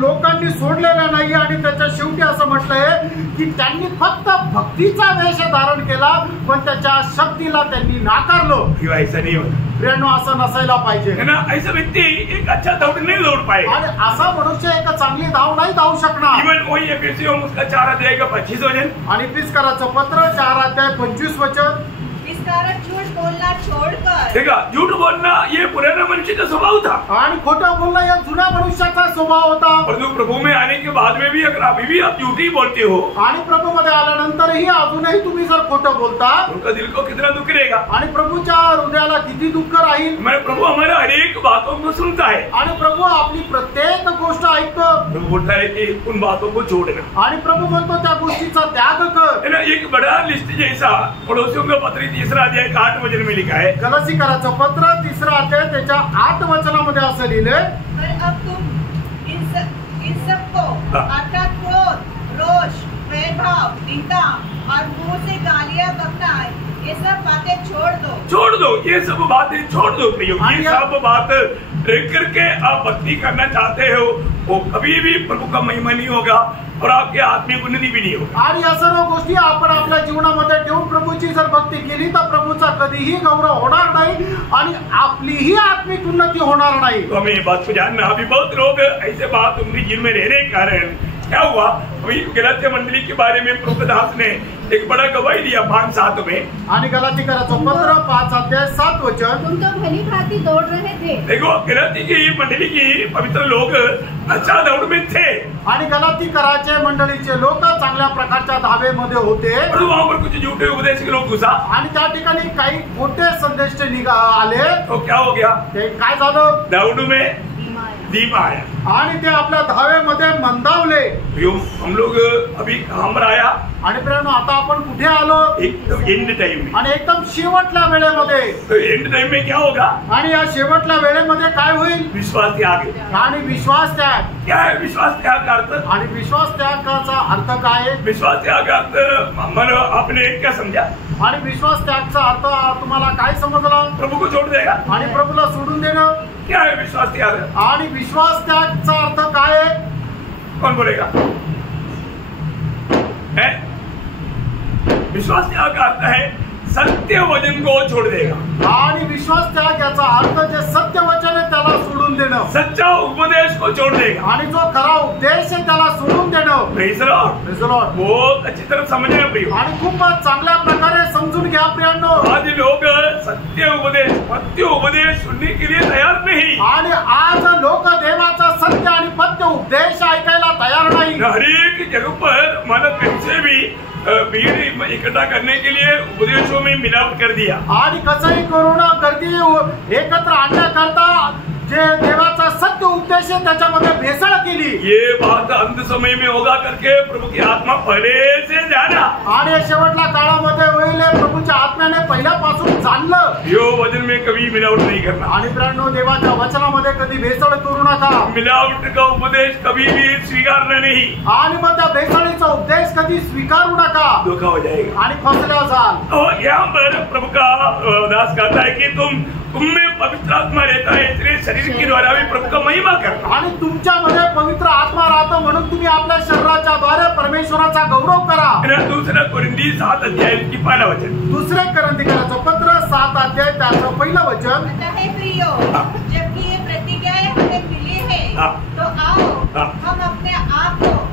लोकांनी सोडलेल्या नाही, आणि त्याच्या शेवटी असं म्हटलंय की त्यांनी फक्त भक्तीचा वेश धारण केला पण त्याच्या शक्तीला त्यांनी नाकारलं। ऐसा नहीं होता, प्रियांनो, असं नसायला पाहिजे है ना। ऐसा व्यक्ति एक अच्छा दौड़ नहीं दौड़ पाएगा, आणि असा मनुष्य एक चांगली धाव नाही धावू शकणार। इवन वही एफिसियों उसका 4 अध्याय का 25 वचन, आणि इफिसकराचं पत्र 4 अध्याय 25 वचन। इस कारण झूठ बोलना छोड़कर, देखा झूठ बोलना ये पुराना मनुष्य का स्वभाव था आणि खोटं बोलणं या जुन्या मनुष्याचा स्वभाव होता। परंतु प्रभु में आने के बाद में भी अगर अभी भी आप झूठी बोलते हो आणि प्रभु मध्ये आल्यानंतरही अजूनही तुम्ही जर खोटं बोलता, उनका दिल को कितना दुख रहेगा। आणि प्रभूच्या हृदयाला किती दुःख राहील। मैं प्रभु हमारे हर एक बातों को सुनता है आणि प्रभू आपली प्रत्येक गोष्ट ऐकतो। प्रभु बोलता है कि उन बातों को छोड़ना, आणि प्रभु म्हणतो त्या गोष्टीचा त्याग कर। है ना। एक बड़ा लिस्ट जैसा पड़ोसियों का पत्र 3 अध्याय 8 वचन में लिखा है। गलातीकराचं पत्र 3 अध्याय त्याच्या 8 वचनामध्ये असं लिहिलंय, पर अब तुम इन सबको अर्थात क्रोध, रोष, वैभव, निंदा और मुंह से गालियां बकना, ये सब बातें छोड़ दो, ये सब बातें छोड़ दो प्रियो। ये सब बात देख करके आप भक्ति करना चाहते हो वो कभी भी प्रभु का महिमा नहीं होगा और आपकी आत्मिक उन्नति भी नहीं होगा। आणि या सर्व गोष्टी आपण आपल्या जीवनामध्ये ठेवून प्रभूची जर भक्ती केली तर प्रभूचा कधीही गौरव होणार नाही आणि आपलीही आत्मिक उन्नती होणार नाही। तो हमें बात को जानना, अभी बहुत लोग ऐसे बात उनके जीवन में रहने के कारण क्या हुआ, अभी गलात्य मंडली के बारे में प्रभु दास ने एक बड़ा गवाही दिया 5:7 में। आणि गलातीकराचं पत्र 5 अध्याय 7 वचन, तुम तो भली भांति दौड़ रहे थे। देखो गलाती की मंडली की पवित्र लोग अच्छा दौड़ में थे आणि गलातीकराचे मंडळीचे लोक चांगल्या प्रकारच्या धावेमध्ये होते, और वहाँ पर कुछ झूठे उपदेश के लोग घुसा आणि त्या ठिकाणी काही खोटे संदेश आले। तो क्या हो गया, ते काय झालं, दौड़ में दीप आया आणि ते आपल्या धावेमध्ये मंदावले। हम लोग अभी कहाँ पर आया, आणि प्रेरणा आता आपण कुठे आलो, एकदम एंड टाइम में। आणि एकदम शेवटल्या वेळेमध्ये। तो एंड टाइम में क्या होगा, आणि या शेवटल्या वेळेमध्ये काय होईल, विश्वास त्याग। आणि विश्वास त्याग। क्या है विश्वास त्याग का अर्थ, आणि विश्वास त्यागाचा अर्थ काय आहे, विश्वास त्याग का अर्थ मन आपने क्या समझा, आणि विश्वास त्यागचा अर्थ तुम्हाला काय समजला, प्रभु को छोड़ देगा। आणि प्रभूला सोडून देणं। क्या है विश्वास त्याग, आणि विश्वास त्यागचा अर्थ काय आहे, कौन बोलेगा, है विश्वास त्याग का अर्थ है सत्य वचन को छोड़ देगा। आणि विश्वास त्याग याचा अर्थ जे सत्य वचन आहे त्याला सोडून देणं, सच्चा उपदेश को छोड़ देगा, आणि जो खरा उपदेश आहे त्याला सोडून देणं। Praise the lord, praise the Lord. बहुत अच्छी तरह समझना प्रियो, आणि खूप चांगल्या प्रकारे समजून घ्या प्रियांनो। आज लोग सत्य उपदेश पत्य उपदेश सुनने के लिए तैयार नहीं, आणि आज लोक देवाचा सत्य आणि पत्य उपदेश ऐकायला तयार नाही। हर एक जगह पर मानो कैसे भी भीड़ इकट्ठा करने के लिए उपदेशों में मिलावट कर दिया, आणि कसंही करून गर्दी एकत्र आणण्याकरता जे देवाचा सत्य उपदेश आहे त्याच्यामध्ये भेसळ केली। ये बात अंत समय में होगा करके प्रभु की आत्मा पहले से जाना, आणि शेवटल्या काळामध्ये होईल प्रभूच्या आत्म्याने पहिल्यापासून जाणलं। यो वचन में कभी मिलावट नहीं करना, आणि प्रियांनो देवाच्या वचनामध्ये कधी भेसळ करू नका। मिलावट का उपदेश कभी भी स्वीकारना नहीं, आणि मग त्या भेसळीचा उपदेश कधी स्वीकारू नका, धोखा हो जाएगा। आणि फसल्या जाल। तो यहाँ पर प्रभु का दास कहता है कि तुम में पवित्र आत्मा रहता है इसलिए शरीर के द्वारा भी प्रभु का महिमा करना, आणि तुमच्यामध्ये पवित्र आत्मा राहतो म्हणून तुम्ही आपल्या शरीराच्या द्वारे परमेश्वराचा गौरव करा। दूसरा कोरिन्थी 7 अध्याय की पहला वचन, दुसरे कोरिन्थीकराचं पत्र 7 अध्याय त्याचं पहिलं वचन, हे प्रियो, जबकि ये प्रतिज्ञाएं हमें मिली है, तो आओ हम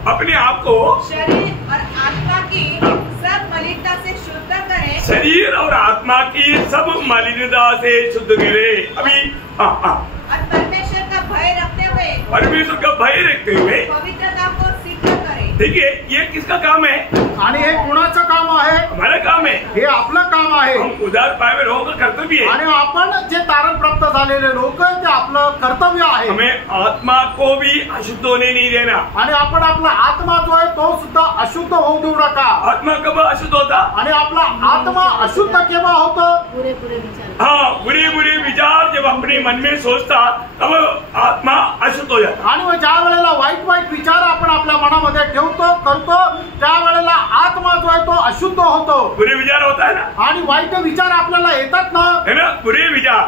अपने आप को शरीर और आत्मा की सब मलिनता से शुद्ध करें, शरीर और आत्मा की सब मलिनता से शुद्ध करें। अभी और परमेश्वर का भय रखते हुए पवित्रता को सिद्ध करें। देखिए ये किसका काम है, आणि हे कोणाचं काम आहे, हमारा काम है, हे आपलं काम आहे। हम उदार पाए लोगों का कर्तव्य है, आणि आपण जे तारण प्राप्त झालेले लोक ते आपलं कर्तव्य आहे। हमें आत्मा को भी अशुद्ध होने नहीं देना, आणि आपण आपला आत्मा जो आहे तो सुद्धा अशुद्ध होऊ देऊ नका। आत्मा कब अशुद्ध होता, आणि आपला आत्मा अशुद्ध केव्हा होतो, बुरे विचार। हाँ, बुरे विचार जब अपने मन में सोचता तब आत्मा अशुद्ध हो जाता। आणि ज्या वेळेला वाईट विचार आपण आपल्या मनामध्ये ठेवतो करतो त्यावेळेला आत्मा जो आहे तो अशुद्ध होतो। बुरे विचार होता है ना, आणि वाईट विचार आपल्याला येतात ना, है ना, बुरे विचार,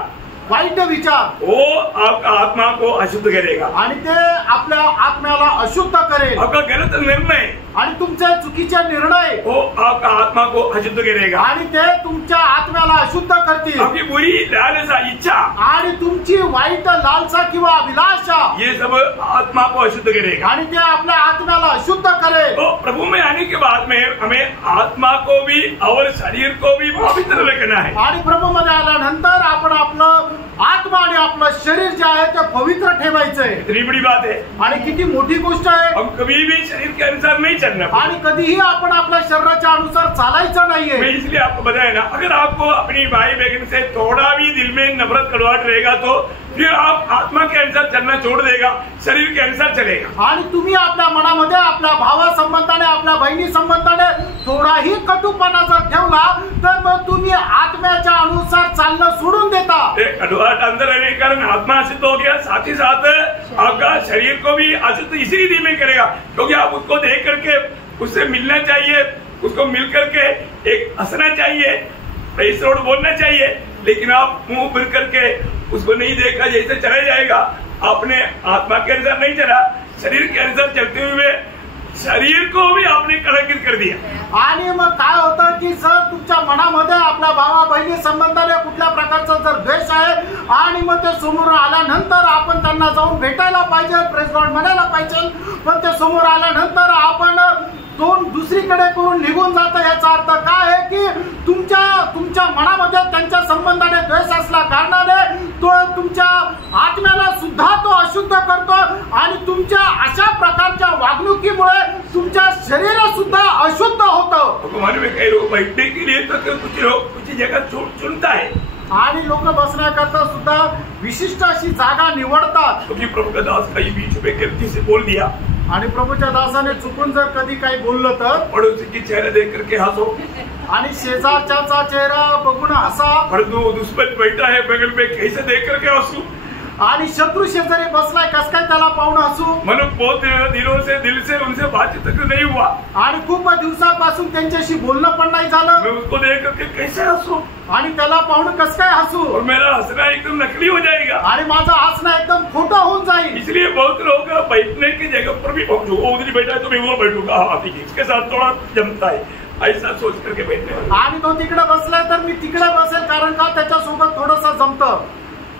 वाईट विचार वो आपका आत्मा को अशुद्ध करेगा, आणि ते आपल्या आत्म्याला अशुद्ध करेल। आपका गलत निर्णय आणि तुमचे चुकीचे निर्णय वो आपका आत्मा को अशुद्ध करेगा आणि ते तुमच्या आत्म्याला अशुद्ध करतील. आपकी बुरी लालसा इच्छा आणि तुमची वाईट लालसा किंवा अभिलाषा ये सब आत्मा को अशुद्ध करेगा आणि ते आपल्या आत्म्याला अशुद्ध करेल. तो प्रभु में आने के बाद में हमें आत्मा को भी और शरीर को भी पवित्र रखना है. आणि प्रभू मध्ये आल्यानंतर आपण आपलं आत्मा आणि आपलं शरीर जे आहे ते पवित्र ठेवायचंय. इतनी बड़ी बात है. आणि किती मोठी गोष्ट आहे. हम कभी भी शरीर के अनुसार नहीं चलना आणि कधीही आपण आपल्या शरीराच्या अनुसार चालायचं नाहीये. मैं इसलिए आपको बताया ना, अगर आपको अपनी भाई बहन से थोड़ा भी दिल में नफरत कड़वाहट रहेगा तो फिर आप आत्मा के अनुसार चलना छोड़ देगा, शरीर के अनुसार चलेगा. आणि तुम्ही आपल्या मनामध्ये आपल्या भावा संबंधाने आपल्या बहिणी संबंधाने थोडाही कटुपणा जर ठेवला तर मग तुम्ही आत्म्याच्या अनुसार चालणं सोडून देता. कड़वाहट अंदर रहने के कारण आत्मा अशुद्ध हो गया, साथ ही साथ आपका शरीर को भी अशुद्ध इसी रीति में करेगा, क्योंकि आप उसको देख करके उससे मिलना चाहिए, उसको मिल करके एक हंसना चाहिए, प्रेज़ लॉर्ड बोलना चाहिए, लेकिन आप मुंह फिर करके उसको नहीं देखा, जैसे चला जाएगा. आपने आत्मा के अनुसार नहीं चला, शरीर के अनुसार चलते हुए शरीर को भी आपने कलंकित कर दिया. आणि मग काय होतं की जर तुमच्या मनामध्ये आपल्या भावा बहिणी संबंधाने कुठल्या प्रकारचा जर द्वेष आहे आणि मग ते समोर आल्यानंतर आपण त्यांना जाऊन भेटायला पाहिजे, प्रेज लॉर्ड म्हणायला पाहिजे, पण ते समोर आल्यानंतर आपण तोंड दुसरीकडे करून निघून जातं. याचा अर्थ काय आहे की तुमच्या मनामध्ये त्यांच्या संबंधाने द्वेष असल्या कारणाने तो तुमच्या आत्म्याला सुद्धा तो अशुद्ध करतो आणि तुमच्या अशा प्रकारच्या वागणुकीमुळे तुमच्या शरीर सुद्धा अशुद्ध होतं. हमारे में कई लोग बैठने के लिए तो कुछ लोग कुछ जगह चुनता है आणि लोक बसण्याकरता सुद्धा विशिष्ट अशी जागा निवडतात. क्योंकि प्रभु का दास कहीं बीच में गलती से बोल दिया आणि प्रभूच्या दासाने चुकून जर कधी काही बोललं तर पड़ोसी की चेहरा देख करके हंसो आणि शेजारच्याचा चेहरा बघून हसा. परंतु दुश्मन बैठा है बगल में, कैसे देख करके हंसू. आणि शत्रु शेजारी बसलाय, कस काय त्याला पाहून हसू. म्हणून बहुत दिनों से दिल से उनसे बातचीत तक नहीं हुआ आणि खूप दिवसापासून त्यांच्याशी बोलणं पण नाही झालं. मैं उसको देख करके कैसे हंसू आणि त्याला पाहून कस काय हसू. और मेरा हंसना एकदम नकली हो जाएगा आणि माझा हसणं एकदम खोटं होऊन जाईल. इसलिए बहुत लोग बैठने की जगह पर भी उधर बैठा है तो मैं वो बैठूंगा, हाँ ठीक है, इसके साथ थोड़ा जमता है, ऐसा सोच करके बैठने. आणि तो तिकडे बसलाय तर मी तिकडे बसेल, कारण का त्याच्यासोबत थोडंसं जमतं.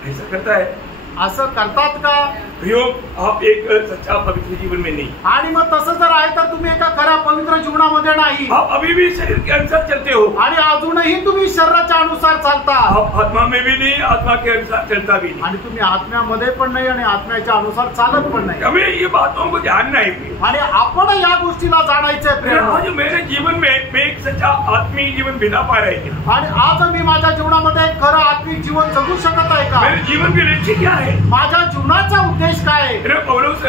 ऐसा करता है. असं करतात का. आप एक सच्चा पवित्र जीवन में नहीं. आणि मग तसं जर आहे तर तुम्ही एका खऱ्या पवित्र जीवनामध्ये नाही. आप अभी भी शरीर के अनुसार चलते हो आणि अजूनही तुम्ही शरीराच्या अनुसार चालता. आप आत्मा में भी नहीं, आत्मा के अनुसार चलता भी नहीं. आणि तुम्ही आत्म्यामध्ये पण नाही आणि आत्म्याच्या अनुसार चालत पण नाही. हमें ये बातों को जानना है आणि आपण या गोष्टीला जाणायचंय. आज मेरे जीवन में मैं एक सच्चा आत्मिक जीवन बिता पा रहे हैं. आणि आज मी माझ्या जीवनामध्ये एक खरं आत्मिक जीवन जगू शकत आहे का. मेरे जीवन के लक्ष्य क्या है, माझ्या जीवनाचा उद्देश काय आहे. पौलुस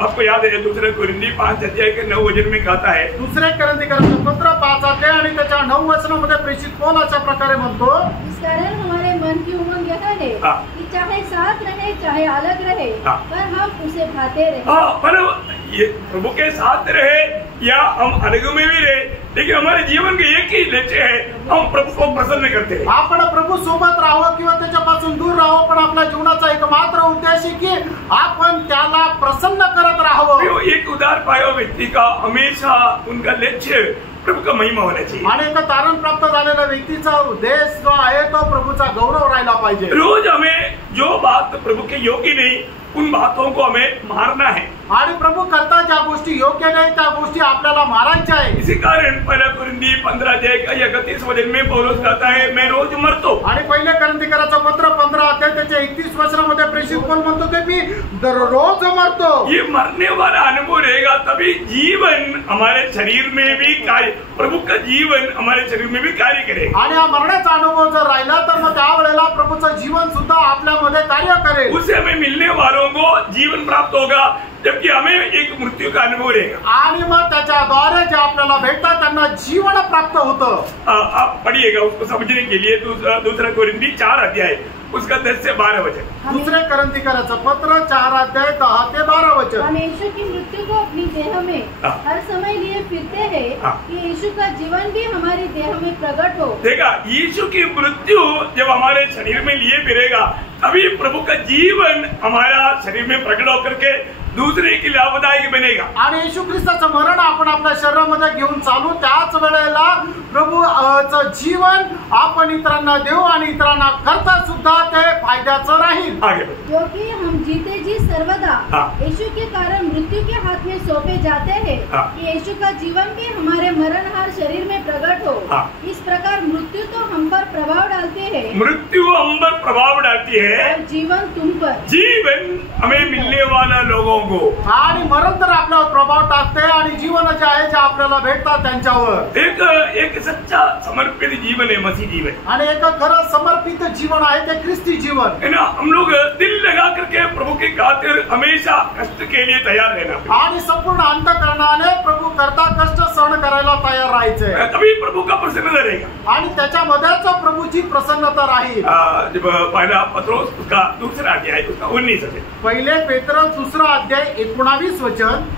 आपको याद है 2 कोरिन्थी 5:9 में कहता है. 2 कोरिन्थीकरांचं पत्र 5 आणि त्याच्या 9 वचनामध्ये प्रेषित पौल अशा प्रकारे म्हणतो, इस कारण हमारे मन की उमंग यह है कि चाहे साथ रहे चाहे अलग रहे, पर हम उसे भाते रहे. पर ये प्रभु के साथ रहे या हम अलग में भी रहे, लेकिन हमारे जीवन के एक ही लक्ष्य है, हम प्रभु को प्रसन्न करते हैं. आपण प्रभू सोबत राहावं किंवा त्याच्यापासून दूर राहावं, पण आपल्या जीवनाचा एक मात्र उद्देश आहे की आपण त्याला प्रसन्न करत राहावं. एक उदार पाया व्यक्ति का हमेशा उनका लक्ष्य प्रभु का महिमा होना चाहिए. आणि एक तारण प्राप्त झालेल्या व्यक्तीचा उद्देश जो आहे तो प्रभूचा गौरव राहिला पाहिजे. रोज हमें जो बात प्रभु के योग्य नहीं उन बातों को हमें मारना है. आणि प्रभू करता ज्या गोष्टी योग्य नाही त्या गोष्टी आपल्याला मारायच्या आहे. इसी कारण 1 कोरिन्थी 15:31 वचन में पौलुस कहता है, मैं रोज मरतो. आणि 1 कोरिन्थीकरांचं पत्र 15 त्याच्या 31 वचनामध्ये प्रेषित पौल म्हणतो की मी दररोज मरतो. ये मरने वाला अनुभव रहेगा तभी जीवन हमारे शरीर में भी कार्य, प्रभु का जीवन हमारे शरीर में भी कार्य करेगा. आणि हा मरण्याचा अनुभव जर राहिला तर मग त्यावेळेला प्रभूचं जीवन सुद्धा आपल्यामध्ये कार्य करेल. उससे हमें मिलने वालों को जीवन प्राप्त होगा, जबकि हमें एक मृत्यु का अनुभव रहेगा. आणि मग त्याच्याद्वारे जे आपल्याला भेटतात त्यांना जीवन प्राप्त होतं. आप पढ़िएगा उसको समझने के लिए 2 कोरिन्थी 4 उसका 10 से 12 वचन. 2 कोरिन्थीकरांचं पत्र 4 10 ते 12 वचन. हम यीशु की मृत्यु को अपनी देह में हर समय लिए फिरते हैं कि यीशु का जीवन भी हमारी देह में प्रकट हो. देखा, यीशु की मृत्यु जब हमारे शरीर में लिए फिरेगा तभी प्रभु का जीवन हमारा शरीर में प्रकट होकर के दूसरे की लाभदायक बनेगा। आणि येशू ख्रिस्ताचं मरण आपण आपल्या शरीरामध्ये घेऊन चालू, त्याच वेळेला प्रभूचं जीवन आपण इतरांना देऊ आणि इतरांना करता सुद्धा ते फायद्याचं राहील। क्योंकि हम जीते जी सर्वदा यीशु के कारण मृत्यु के हाथ में सौंपे जाते हैं कि यीशु का जीवन भी हमारे मरणहार शरीर में प्रकट हो। इस प्रकार मृत्यु तो हम पर प्रभाव डालती है, मृत्यु हम पर प्रभाव डालती है, और जीवन तुम पर, जीवन हमें मिलने वाला लोगों को, आणि मरण तर आपल्यावर प्रभाव टाकते आणि जीवन जे आहे जे आपल्याला भेटतात त्यांच्यावर। एक सच्चा समर्पित जीवन है मसीह जीवन, आणि एक खरं समर्पित जीवन आहे ते ख्रिस्ती जीवन है ना। हम लोग दिल लगा करके प्रभु की खातिर हमेशा कष्ट के लिए तैयार रहना, आणि संपूर्ण अंतःकरणाने प्रभु करता कष्ट सहन करायला तयार राहायचे, तभी प्रभु का प्रसन्नता रहेगा आणि त्याच्यामध्येच प्रभूची प्रसन्नता राहील। जब पहला पत्रोस उसका दूसरा अध्याय उसका 19 है, पहिले पेत्रस दूसरा अध्याय 19 वचन।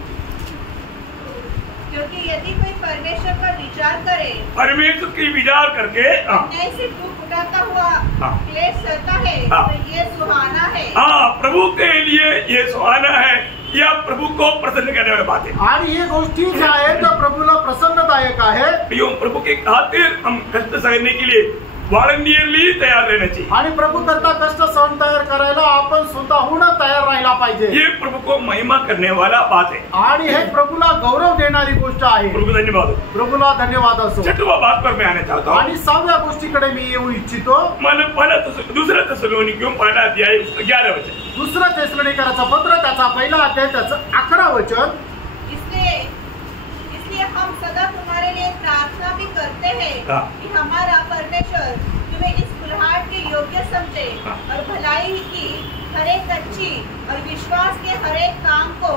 क्योंकि यदि कोई परमेश्वर का विचार करे, परमेश्वर की विचार करके अन्याय से दुख उठाता हुआ क्लेश सहता है, तो ये सुहाना है। प्रभु के लिए ये सुहाना है, या प्रभु को प्रसन्न करने वाली बात है। आणि ही गोष्टी जी आहे त्या प्रभूला प्रसन्नदायक आहे। प्रभु के खातिर हम कष्ट सहने के लिए वॉलंटियरली तैयार रहना चाहिए, आणि प्रभू करता कष्ट सहन तयार करायला आपण स्वतःहून तयार राहायला पाहिजे। ये प्रभू को महिमा करने वाला बात है, आणि हे प्रभूला गौरव देणारी गोष्ट आहे। प्रभु धन्यवाद, प्रभूला धन्यवाद असो। छठवा बात पर मैं आना चाहता हूँ, आणि 6व्या गोष्टीकडे मी येऊ इच्छितो। दूसरा तेसलोनिकियों पहला अध्याय 11 वचन, दुसरा तेसलोनिकराचा पत्र त्याचा पहिला अध्याय त्याचं 11 वचन। इसलिए हम सदा तुम्हारे लिए प्रार्थना भी करते हैं कि हमारा परमेश्वर तुम्हें इस कुल्हाड़ के योग्य समझे और भलाई की हर एक अच्छी और विश्वास के हर एक काम को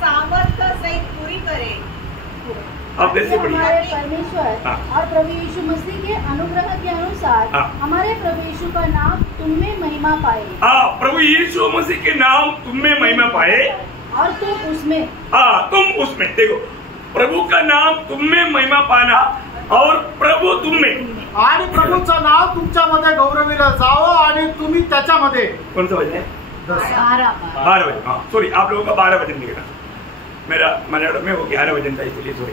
सामर्थ्य सहित पूरी करे। हमारे परमेश्वर और प्रभु यीशु मसीह के अनुग्रह के अनुसार हमारे प्रभु यीशु का नाम तुम में महिमा पाए। प्रभु यीशु मसीह के नाम तुम में महिमा पाए, और तुम उसमें, तुम उसमें, देखो प्रभु का नाम तुम में महिमा पाना और प्रभु तुम में, आणि प्रभूचं नाव तुमच्यामध्ये गौरविलं जावं आणि तुम्ही त्याच्यामध्ये। कौन सा वचन है? 12 वचन। सॉरी, आप लोगों का 12 वचन दिख रहा, मेरा मलयालम में वो 11 वचन था, इसलिए सॉरी।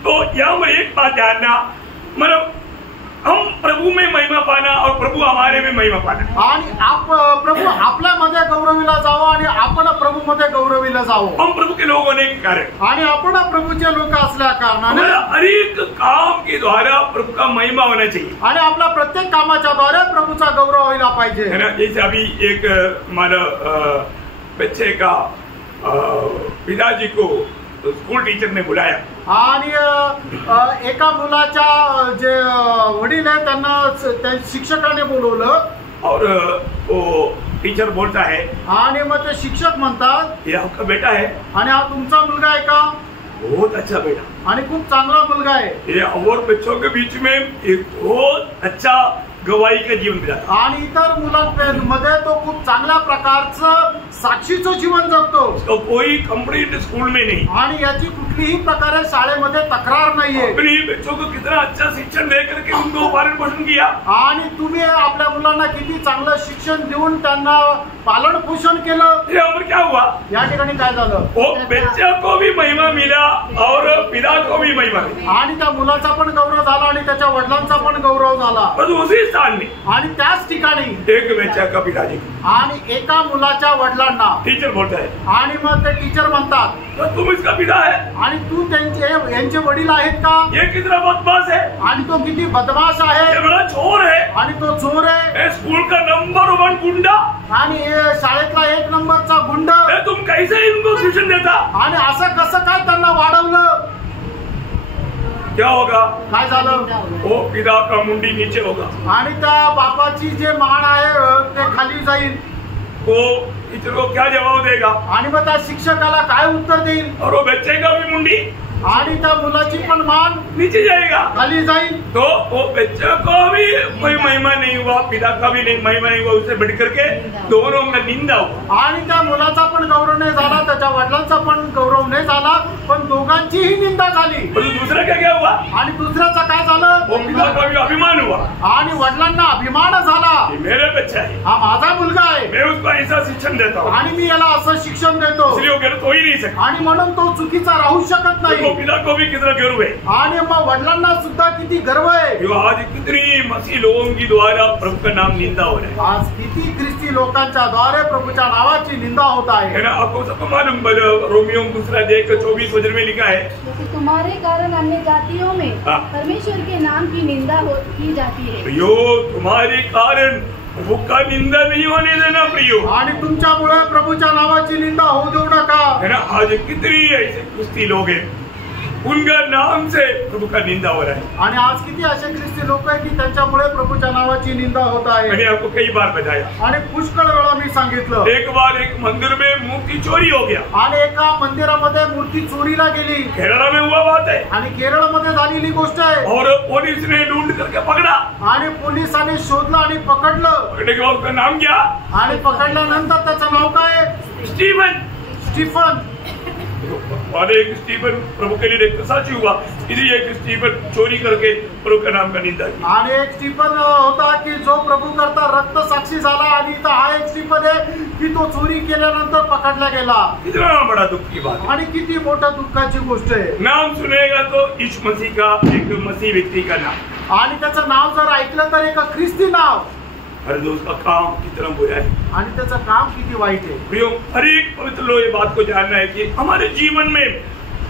तो यहाँ पर एक बात जानना, मतलब हम प्रभु में महिमा पाना और प्रभु हमारे में महिमा पाना, आणि प्रभु आपल्यामध्ये गौरविला जावं आणि आपण प्रभूमध्ये गौरविलं जावं। हम प्रभु के लोग होने के कारण, आणि आपण प्रभूचे लोक असल्या कारणाने हर एक काम के द्वारा प्रभु का महिमा होना चाहिए, आणि आपल्या प्रत्येक कामाच्या द्वारे प्रभूचा गौरव व्हायला पाहिजे, है ना। जैसे अभी एक हमारा बच्चे का पिताजी को स्कूल टीचर ने बुलाया, आणि एका मुलाच्या जे वडील आहे त्यांना शिक्षकाने बोलवलं, और वो टीचर बोलता है, आणि मग ते शिक्षक म्हणतात ये आपका बेटा है, आणि हा तुमचा मुलगा आहे का? बहुत अच्छा बेटा, आणि खूप चांगला मुलगा आहे। ये और बच्चों के बीच में एक बहुत अच्छा गवाही का जीवन बिताता, आणि इतर मुलांमध्ये तो खूप चांगल्या प्रकारचं साक्षीचं जीवन जगतो। तो कोई कंप्लीट स्कूल में नहीं, आणि याची कुठलीही प्रकारे शाळेमध्ये तक्रार नाहीये। अपने बच्चों को कितना अच्छा शिक्षण दे करके उनको पालन पोषण किया, आणि तुम्ही आपल्या मुलांना किती चांगलं शिक्षण देऊन त्यांना पालन पोषण केलं। यहाँ क्या हुआ? या ठिकाणी काय झालं? वो बच्चे को भी महिमा मिला और पिता को भी महिमा मिला, आणि त्या मुलाचा पण गौरव झाला आणि त्याच्या वडिलांचा पण गौरव झाला, पर उसी स्थान में आणि त्याच ठिकाणी एक बच्चा का पिताजी, आणि एका मुलाच्या वडिलांना टीचर बोलता है, आणि मग ते टीचर म्हणतात, तो तुम इसका पिता है, आणि तू यांचे वडील आहेत का? ये कितना बदमाश है, आणि तो किती बदमाश आहे, ये बड़ा चोर है, आणि तो चोर आहे, स्कूल का नंबर 1 गुंडा, आणि शाळेतला 1 नंबरचा गुंड, तुम कैसे इनको शिक्षण देता? आणि असं कसं काय त्यांना वाढवलं? क्या होगा? काय झालं? वो पिता का मुंडी नीचे होगा, आणि त्या बापाची जे मान आहे ते खाली जाईल। वो टीचर को क्या जवाब देगा? आणि मग त्या शिक्षकाला काय उत्तर देईल? और वो बच्चे का भी मुंडी, आणि त्या मुलाची पण मान नीचे जाएगा, खाली जाईल। तो वो बच्चे को भी कोई महिमा नहीं हुआ, पिता का भी नहीं महिमा नहीं हुआ, उससे बढ़ करके दोनों का निंदा हुआ, आणि त्या मुलाचा पण गौरव नाही झाला, त्याच्या वडिलांचा पण गौरव नाही झाला, पण दोघांचीही निंदा झाली. दुसरा क्या हुआ? आणि दुसऱ्याचा काय झालं? अभिमान हुआ. आणि वडिलांना अभिमान झाला, मेरा बच्चा है, हा माझा मुलगा आहे, मैं उसको ऐसा शिक्षण देता हूँ, आणि मी याला असं शिक्षण देतो, इसलिए वो गलत हो ही नहीं सकता, आणि म्हणून तो चुकीचा राहू शकत नाही. पिता को भी कितना गर्व है, आणि मग वडिलांना सुद्धा किती गर्व आहे. आज कितनी मसीह लोगों की द्वारा प्रभु का नाम निंदा हो रहा है. आज किती ख्रिस्ती लोकांच्या द्वारे प्रभूच्या नावाची निंदा होत आहे. आपको सबको मालूम, रोमियो 2:24 में लिखा है, तुम्हारे कारण अन्य जातियों में परमेश्वर के नाम की निंदा की जाती है. यो तुम्हारे कारण प्रभु का निंदा नहीं होने देना प्रियो. आणि तुमच्यामुळे प्रभूच्या नावाची निंदा होऊ देऊ नका. आज कितनी ऐसे ख्रिस्ती लोग हैं, उनका नाम से प्रभु का निंदा हो रहा है. आणि आज किती असे ख्रिस्ती लोक आहेत की त्यांच्यामुळे प्रभूच्या नावाची निंदा होत आहे. मैंने आपको कई बार बताया, आणि पुष्कळ वेळा मी सांगितलं, एक बार एक मंदिर में मूर्ति चोरी हो गया, आणि एका मंदिरामध्ये मूर्ती चोरीला गेली. केरला में हुआ बात है, आणि केरळमध्ये झालेली गोष्ट आहे. और पुलिस ने ढूंढ करके पकड़ा, आणि पोलिसांनी शोधलं आणि पकडलं. पकड़ने के बाद उसका नाम क्या? आणि पकडल्यानंतर त्याचं नाव काय? स्टीफन. और एक स्टीफन प्रभु के लिए साक्षी हुआ, इसलिए एक स्टीफन चोरी करके प्रभु का नाम का निंदा की. आणि एक स्टीफन होता की जो प्रभू करता रक्त साक्षी झाला, आणि इथं हा एक स्टीफन आहे की तो चोरी केल्यानंतर पकडला गेला. कितना बड़ा दुख की बात, आणि किती मोठा दुःखाची गोष्ट आहे. नाम सुनेगा तो यीशु मसीह का, एक मसीह व्यक्ति का नाम, आणि त्याचं नाव जर ऐकलं तर एक ख्रिस्ती नाव, हर उसका काम कितना बुरा है, आणि त्याचं काम किती वाईट आहे. प्रियो, हर एक पवित्र लोग ये बात को जानना है कि हमारे जीवन में,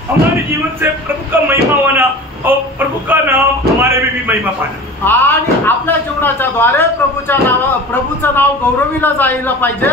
हमारे जीवन से प्रभु का महिमा होना और प्रभु का नाम हमारे में भी महिमा पाना. आणि आपल्या जीवनाच्या द्वारे प्रभूचं नाव गौरविलं जायला पाहिजे,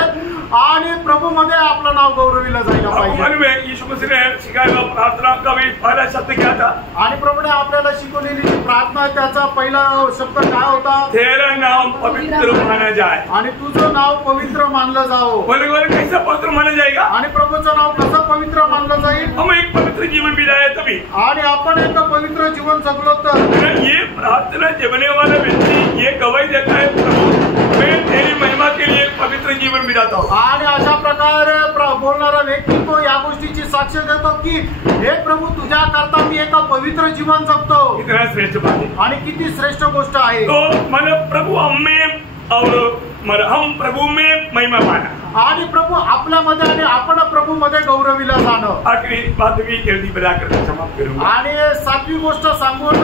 आणि प्रभू मध्ये आपलं नाव गौरविलं जायला पाहिजे. यीशु मसीह ने सिखाया प्रार्थना का भी पहला शब्द क्या था? आणि प्रभूने आपल्याला शिकवलेली जी प्रार्थना, त्याचा पहिला शब्द काय होता? तेरा नाम पवित्र माना जाए. आणि तुझं नाव पवित्र मानलं जावं. बोले कैसा पवित्र माना जाएगा? आणि प्रभूचं नाव कसं पवित्र मानलं जाईल? हम एक पवित्र जीवन बिताए तभी, आणि आपण एक पवित्र जीवन जगलो तर. ये प्रार्थना जगने वाला व्यक्ति ये गवाही देता है, प्रभु मैं तेरी महिमा के लिए पवित्र जीवन बिताता हूँ. आणि अशा प्रकारे बोलणारा व्यक्ती तो या गोष्टीची साक्ष देतो की हे प्रभू तुझ्या करता मी एक पवित्र जीवन जगतो. कितना श्रेष्ठ बात है, आणि किती श्रेष्ठ गोष्ट आहे. तो मन प्रभु हमें और हम प्रभु में महिमा पाना, आणि प्रभू आपल्यामध्ये आणि आपण प्रभू मध्ये गौरविला जाणं. आखरी बात भी जल्दी बता कर समाप्त करूंगा. आणि 7वी गोष्ट सांगून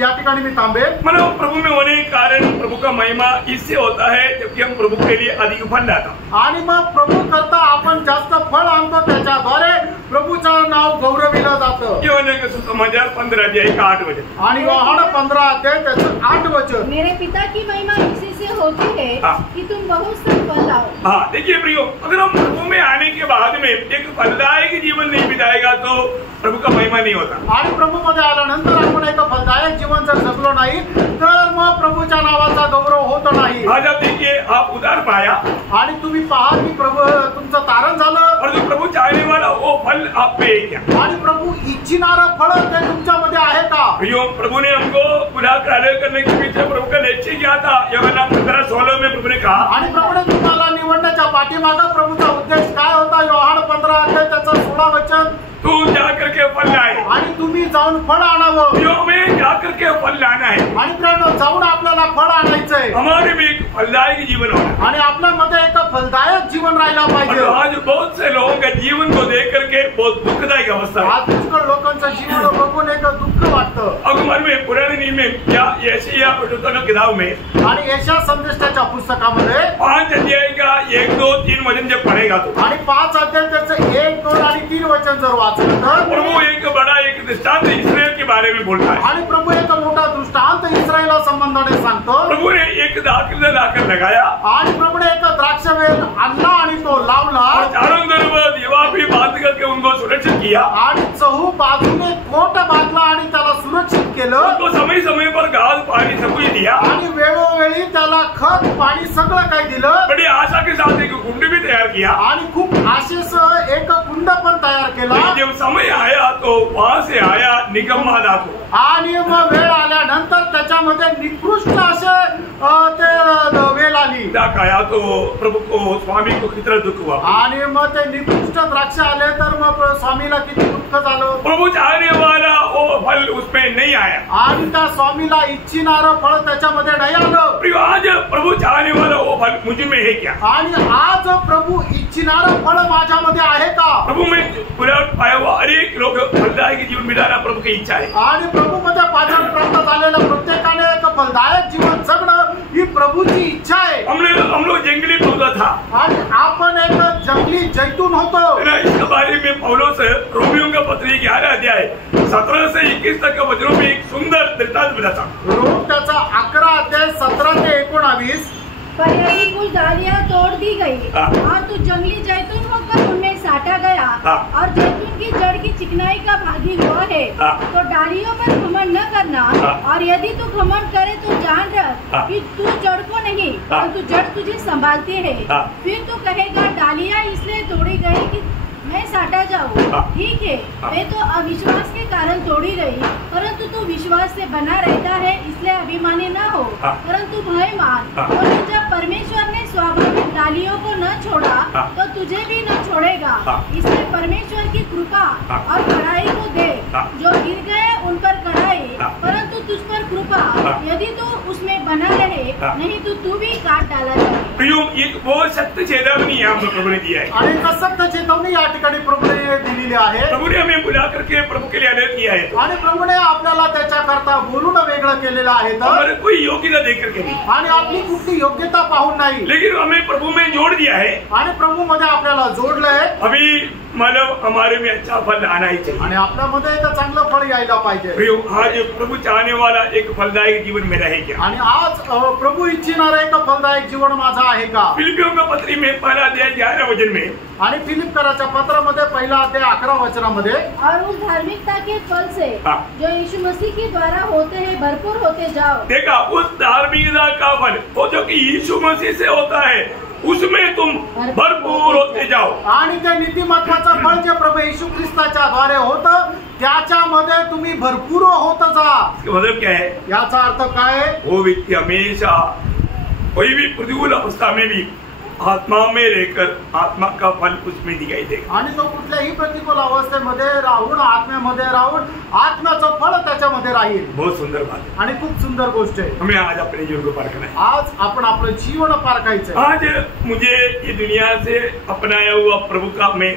या ठिकाणी मी थांबेन. मतलब प्रभु में होने के कारण प्रभु का महिमा इससे होता है जबकि हम प्रभु के लिए अधिक फल लाता. आणि मग प्रभू करता आपण जास्त फळ आणतो, त्याच्याद्वारे प्रभूचं नाव गौरविलं जातं. सुसमाचार 15:8. आणि योहान 15 त्याचं 8. मेरे पिता की महिमा इसी से होती है कि तुम बहुत सा फल लाओ. हाँ, देखिए प्रियो, अगर हम प्रभु में आने के बाद में एक फलदायक जीवन नहीं बिताएगा तो प्रभु का महिमा नहीं होता. आणि प्रभू मध्ये आल्यानंतर आपण एक फलदायक जीवन जर जगलो नाही तर मग प्रभूच्या नावाचा गौरव होत नाही. आज आप देखिए, आप उधार पाया, आणि तुम्ही पहा की प्रभू तुमचं तारण झालं, और जो प्रभु चाहने वाला वो फल आप पे क्या? आणि प्रभू इच्छिणारं फळ ते तुमच्यामध्ये आहे का? प्रियो, प्रभु ने हमको उधार कार्य करने के पीछे प्रभु का निश्चय किया था. यूहन्ना 15:16 में प्रभु ने कहा, आणि प्रभूने तुम्हाला निवडण्याच्या पाठीमागं प्रभूचा उद्देश काय होता? योहान 15 त्याचं 16 वचन, तू जाकर के फल लाए, आणि तुम्ही जाऊन फळ आणावं. हमें जाकर के फल लाना है. आणि प्रेरणा जाऊन आपल्याला फळ आणायचंय. हमारे भी एक फलदायक जीवन होना, आणि आपल्यामध्ये एक फलदायक जीवन राहायला पाहिजे. आज बहुत से लोगों के जीवन को देख करके बहुत दुखदायक अवस्था है. आज पुष्कळ लोकांचं जीवन बघून एक दुःख वाटतं. अगमर में पुराने नियम में या यशायाह किताब में, आणि यशा संदेशाच्या पुस्तकामध्ये 5 अध्याय का 1, 2, 3 वचन जब पढ़ेगा तो, आणि 5 अध्याय त्याचं 1, 2 आणि 3 वचन जर वाचलं तर प्रभु एक बड़ा एक दृष्टांत इस्राएल के बारे में बोलता है. आणि प्रभू एक मोठा दृष्टांत इस्रायला संबंधाने सांगतो. प्रभु ने एक दाखिला लाकर लगाया, आणि प्रभूने एक द्राक्षवेल आणला आणि तो लावला, चारों तरफ दीवार भी बांध करके उनको सुरक्षित किया, आणि चहू बाजूने कोट बांधला आणि त्याला सुरक्षित केलं, तो समय समय पर घास पानी सब कुछ दिया, आणि वेळोवेळी वेळी त्याला खत पाणी सगळं काही दिलं, बड़ी आशा के साथ एक कुंड भी तैयार किया आणि खूप आशेसह एक कुंड पण तयार केला. जब समय आया तो वहां से आया निकम्मा धातु, आणि मग वेळ आल्यानंतर त्याच्यामध्ये निकृष्ट असे ते वेळ आली. खाया तो प्रभु को स्वामी को कितना दुख हुआ, आणि मग ते निकृष्ट द्राक्ष आले तर मग स्वामीला किती दुःख झालं. प्रभु चाहने वाला वो फल उसमें नहीं आया, आणि त्या स्वामीला इच्छिणारं फळ त्याच्यामध्ये नाही आलं. आज प्रभु चाहने वाला वो फल मुझ में है क्या, आणि आज प्रभु इच्छिणारं फळ माझ्यामध्ये आहे का. प्रभु में पूरा पाया हुआ अनेक लोग फलदायक जीवन मिलाना प्रभु की इच्छा है. आणि प्रभू मध्ये पाचन प्राप्त झालेल्या प्रत्येकाने एक फलदायक जीवन जगणं ही प्रभूची इच्छा आहे. हम लोग जंगली पौधा था, आणि आपण एक जंगली जैतून होतो. इसके बारे में पौलुस रोमियों का पत्री 11 अध्याय 17 से 21 तक के वचनों में एक सुंदर दृष्टांत बताता. रोम त्याचा 11 अध्याय 17 ते 19. पर यदि कुछ डालियां तोड़ दी गई और तू जंगली जैतून होकर उनमें साटा गया और जैतून की जड़ की चिकनाई का भागी हुआ है, तो डालियों पर घमंड न करना. और यदि तू घमंड करे तो जान रख कि तू जड़ को नहीं परंतु जड़ तुझे संभालती है. फिर तू कहेगा डालियां इसलिए तोड़ी गई कि मैं साटा जाऊँ. ठीक है, मैं तो अविश्वास के कारण तोड़ी गई, परंतु तू विश्वास से बना रहता है इसलिए अभिमानी न हो, परंतु भय मान. और जब परमेश्वर ने स्वाभाविक डालियों को न छोड़ा तो तुझे भी न छोड़ेगा. इसलिए परमेश्वर की कृपा और कड़ाई को दे. जो गिर गए उन पर कड़ाई, परंतु तुझ पर कृपा. यदि तू उसमें बना रहे, नहीं तो तू भी काट डाला जाए. वो सत्य चेतावनी है हमको प्रभु ने दिया है. आणि सत्य चेतावनी या ठिकाणी प्रभूने दिलेली आहे. प्रभु ने हमें बुला करके प्रभु के लिए आदेश किया है. आणि प्रभूने आपल्याला त्याच्याकरता बोलून वेगळं केलेलं आहे. हमारे कोई योग्यता देख करके नहीं, आणि आपली कुठली योग्यता पाहून नाही, लेकिन हमें प्रभु में जोड़ दिया है. आणि प्रभू मध्ये आपल्याला जोडलंय. अभी मतलब हमारे में अच्छा फल आना ही चाहिए, आणि आपल्यामध्ये एक चांगलं फळ यायला पाहिजे. आज प्रभु चाहने वाला एक फलदायक जीवन मेरा है क्या, आणि आज प्रभू इच्छिणारा एक फलदायक जीवन माझा आहे का. फिलिपियों का पत्री में पहला अध्याय 11 वचन में, आणि फिलिपकराच्या पत्रामध्ये पहिला अध्याय 11 वचनामध्ये, और उस धार्मिकता के फल से जो यीशु मसीह के द्वारा होते हैं भरपूर होते जाओ. देखा, उस धार्मिकता का फल वो जो कि यीशु मसीह से होता है उसमें तुम भरपूर होते जाओ. आणि ते नीतिमत्वाचं फळ जे प्रभू येशू ख्रिस्ताच्या द्वारे होतं त्याच्यामध्ये तुम्ही भरपूर होत जा. मतलब क्या है, याचा अर्थ काय आहे. वो व्यक्ति हमेशा कोई भी प्रतिकूल अवस्था में भी आत्मा में रहकर आत्मा का फल उसमें दिखाई देगा. आणि तो कुठल्याही प्रतिकूल अवस्थेमध्ये राहून आत्म्यामध्ये राहून आत्म्याचं फळ त्याच्यामध्ये राहील. बहुत सुंदर बात है आणि खूप सुंदर गोष्ट आहे. हमें आज अपने जीवन को पारखना है. आज आपण आपलं जीवन पारखायचं. आज मुझे ये दुनिया से अपनाया हुआ प्रभु का मैं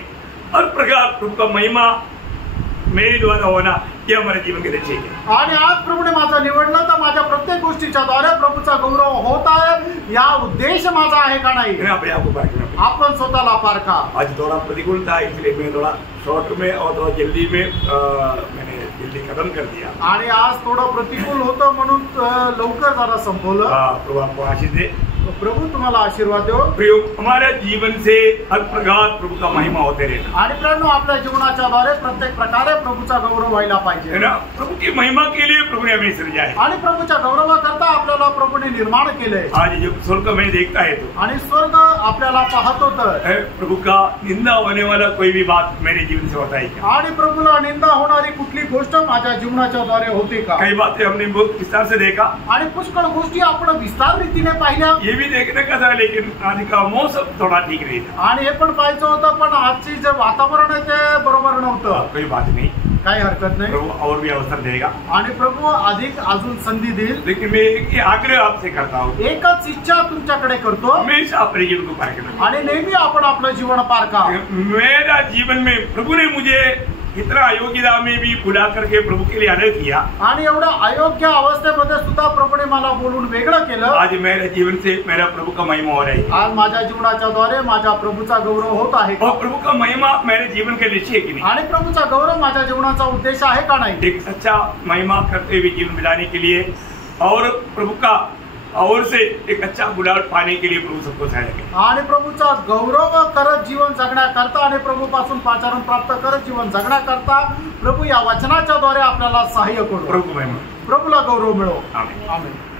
हर प्रकार प्रभु का महिमा मेरे द्वारा होना ये हमारे जीवन के लक्ष्य है. आणि आज प्रभूने माझं निवडलं तर माझ्या प्रत्येक गोष्टीच्या द्वारे प्रभूचा गौरव होत आहे या उद्देश माझा आहे का नाही. अपने आप को पारखना. आपण स्वतःला पारखा. आज थोड़ा प्रतिकूल था इसलिए मैं थोड़ा शॉर्ट में और थोड़ा जल्दी में मैंने जल्दी खत्म कर दिया. आणि आज थोडं प्रतिकूल होतं म्हणून लवकर जरा संपवलं. प्रभु आपको आशीष दे. प्रभु तुम्हाला आशीर्वाद देव. प्रियो, हमारे जीवन से हर प्रकार प्रभु का महिमा होते रहना. आणि प्रेरणा आपल्या जीवनाच्या द्वारे प्रत्येक प्रकारे प्रभूचा गौरव व्हायला पाहिजे. है ना. प्रभु की महिमा के लिए प्रभु ने हमें सृजा है. आणि प्रभूच्या गौरवाकरता आपल्याला प्रभूने निर्माण केले. आज जो स्वर्ग में देखता है तो आणि स्वर्ग आपल्याला पाहतो तर प्रभु का निंदा होने वाला कोई भी बात मेरे जीवन से होता है क्या. आणि प्रभूला निंदा होणारी कुठली गोष्ट माझ्या जीवनाच्या द्वारे होते का. कई बातें हमने बहुत विस्तार से देखा आणि पुष्कळ गोष्टी आपण विस्तार रीतीने पाहिल्या. ये भी देखने का था, लेकिन आज का मौसम थोड़ा ठीक नहीं था. आणि हे पण पाहायचं होतं पण आजची जे वातावरण आहे ते बरोबर नव्हतं. कोई बात नहीं, काही हरकत नाही. प्रभु और भी अवसर देगा आणि प्रभू अधिक अजून संधी देईल. लेकिन मैं एक आग्रह आपसे करता हूँ, एकच इच्छा तुमच्याकडे करतो, हमेशा अपने जीवन को पारखना. आणि नेहमी आपण आपलं जीवन पारखा. मेरा जीवन में प्रभु ने मुझे इतना अयोग्यता में भी बुला करके प्रभु के लिए आदर किया. आणि एवढ्या अयोग्य अवस्थेमध्ये सुद्धा प्रभूने मला बोलून वेगळं केलं. आज मेरे जीवन से मेरा प्रभु का महिमा हो रहा है. आज माझ्या जीवनाच्या द्वारे माझ्या प्रभूचा गौरव होत आहे. और प्रभु का महिमा मेरे जीवन के लक्ष्य है कि नहीं. आणि प्रभूचा गौरव माझ्या जीवनाचा उद्देश आहे का नाही. एक सच्चा महिमा करते हुए जीवन मिलाने के लिए और प्रभु का और से एक अच्छा गुलाल पाने के लिए प्रभु सबको सहायता करे. आणि प्रभूचा गौरव करत जीवन जगण्याकरता आणि प्रभू पासून पाचारण प्राप्त करत जीवन जगण्याकरता प्रभू या वचनाच्या द्वारे आपल्याला सहाय्य करू. प्रभु महिमा. प्रभूला गौरव मिळो. आमेन. आमेन.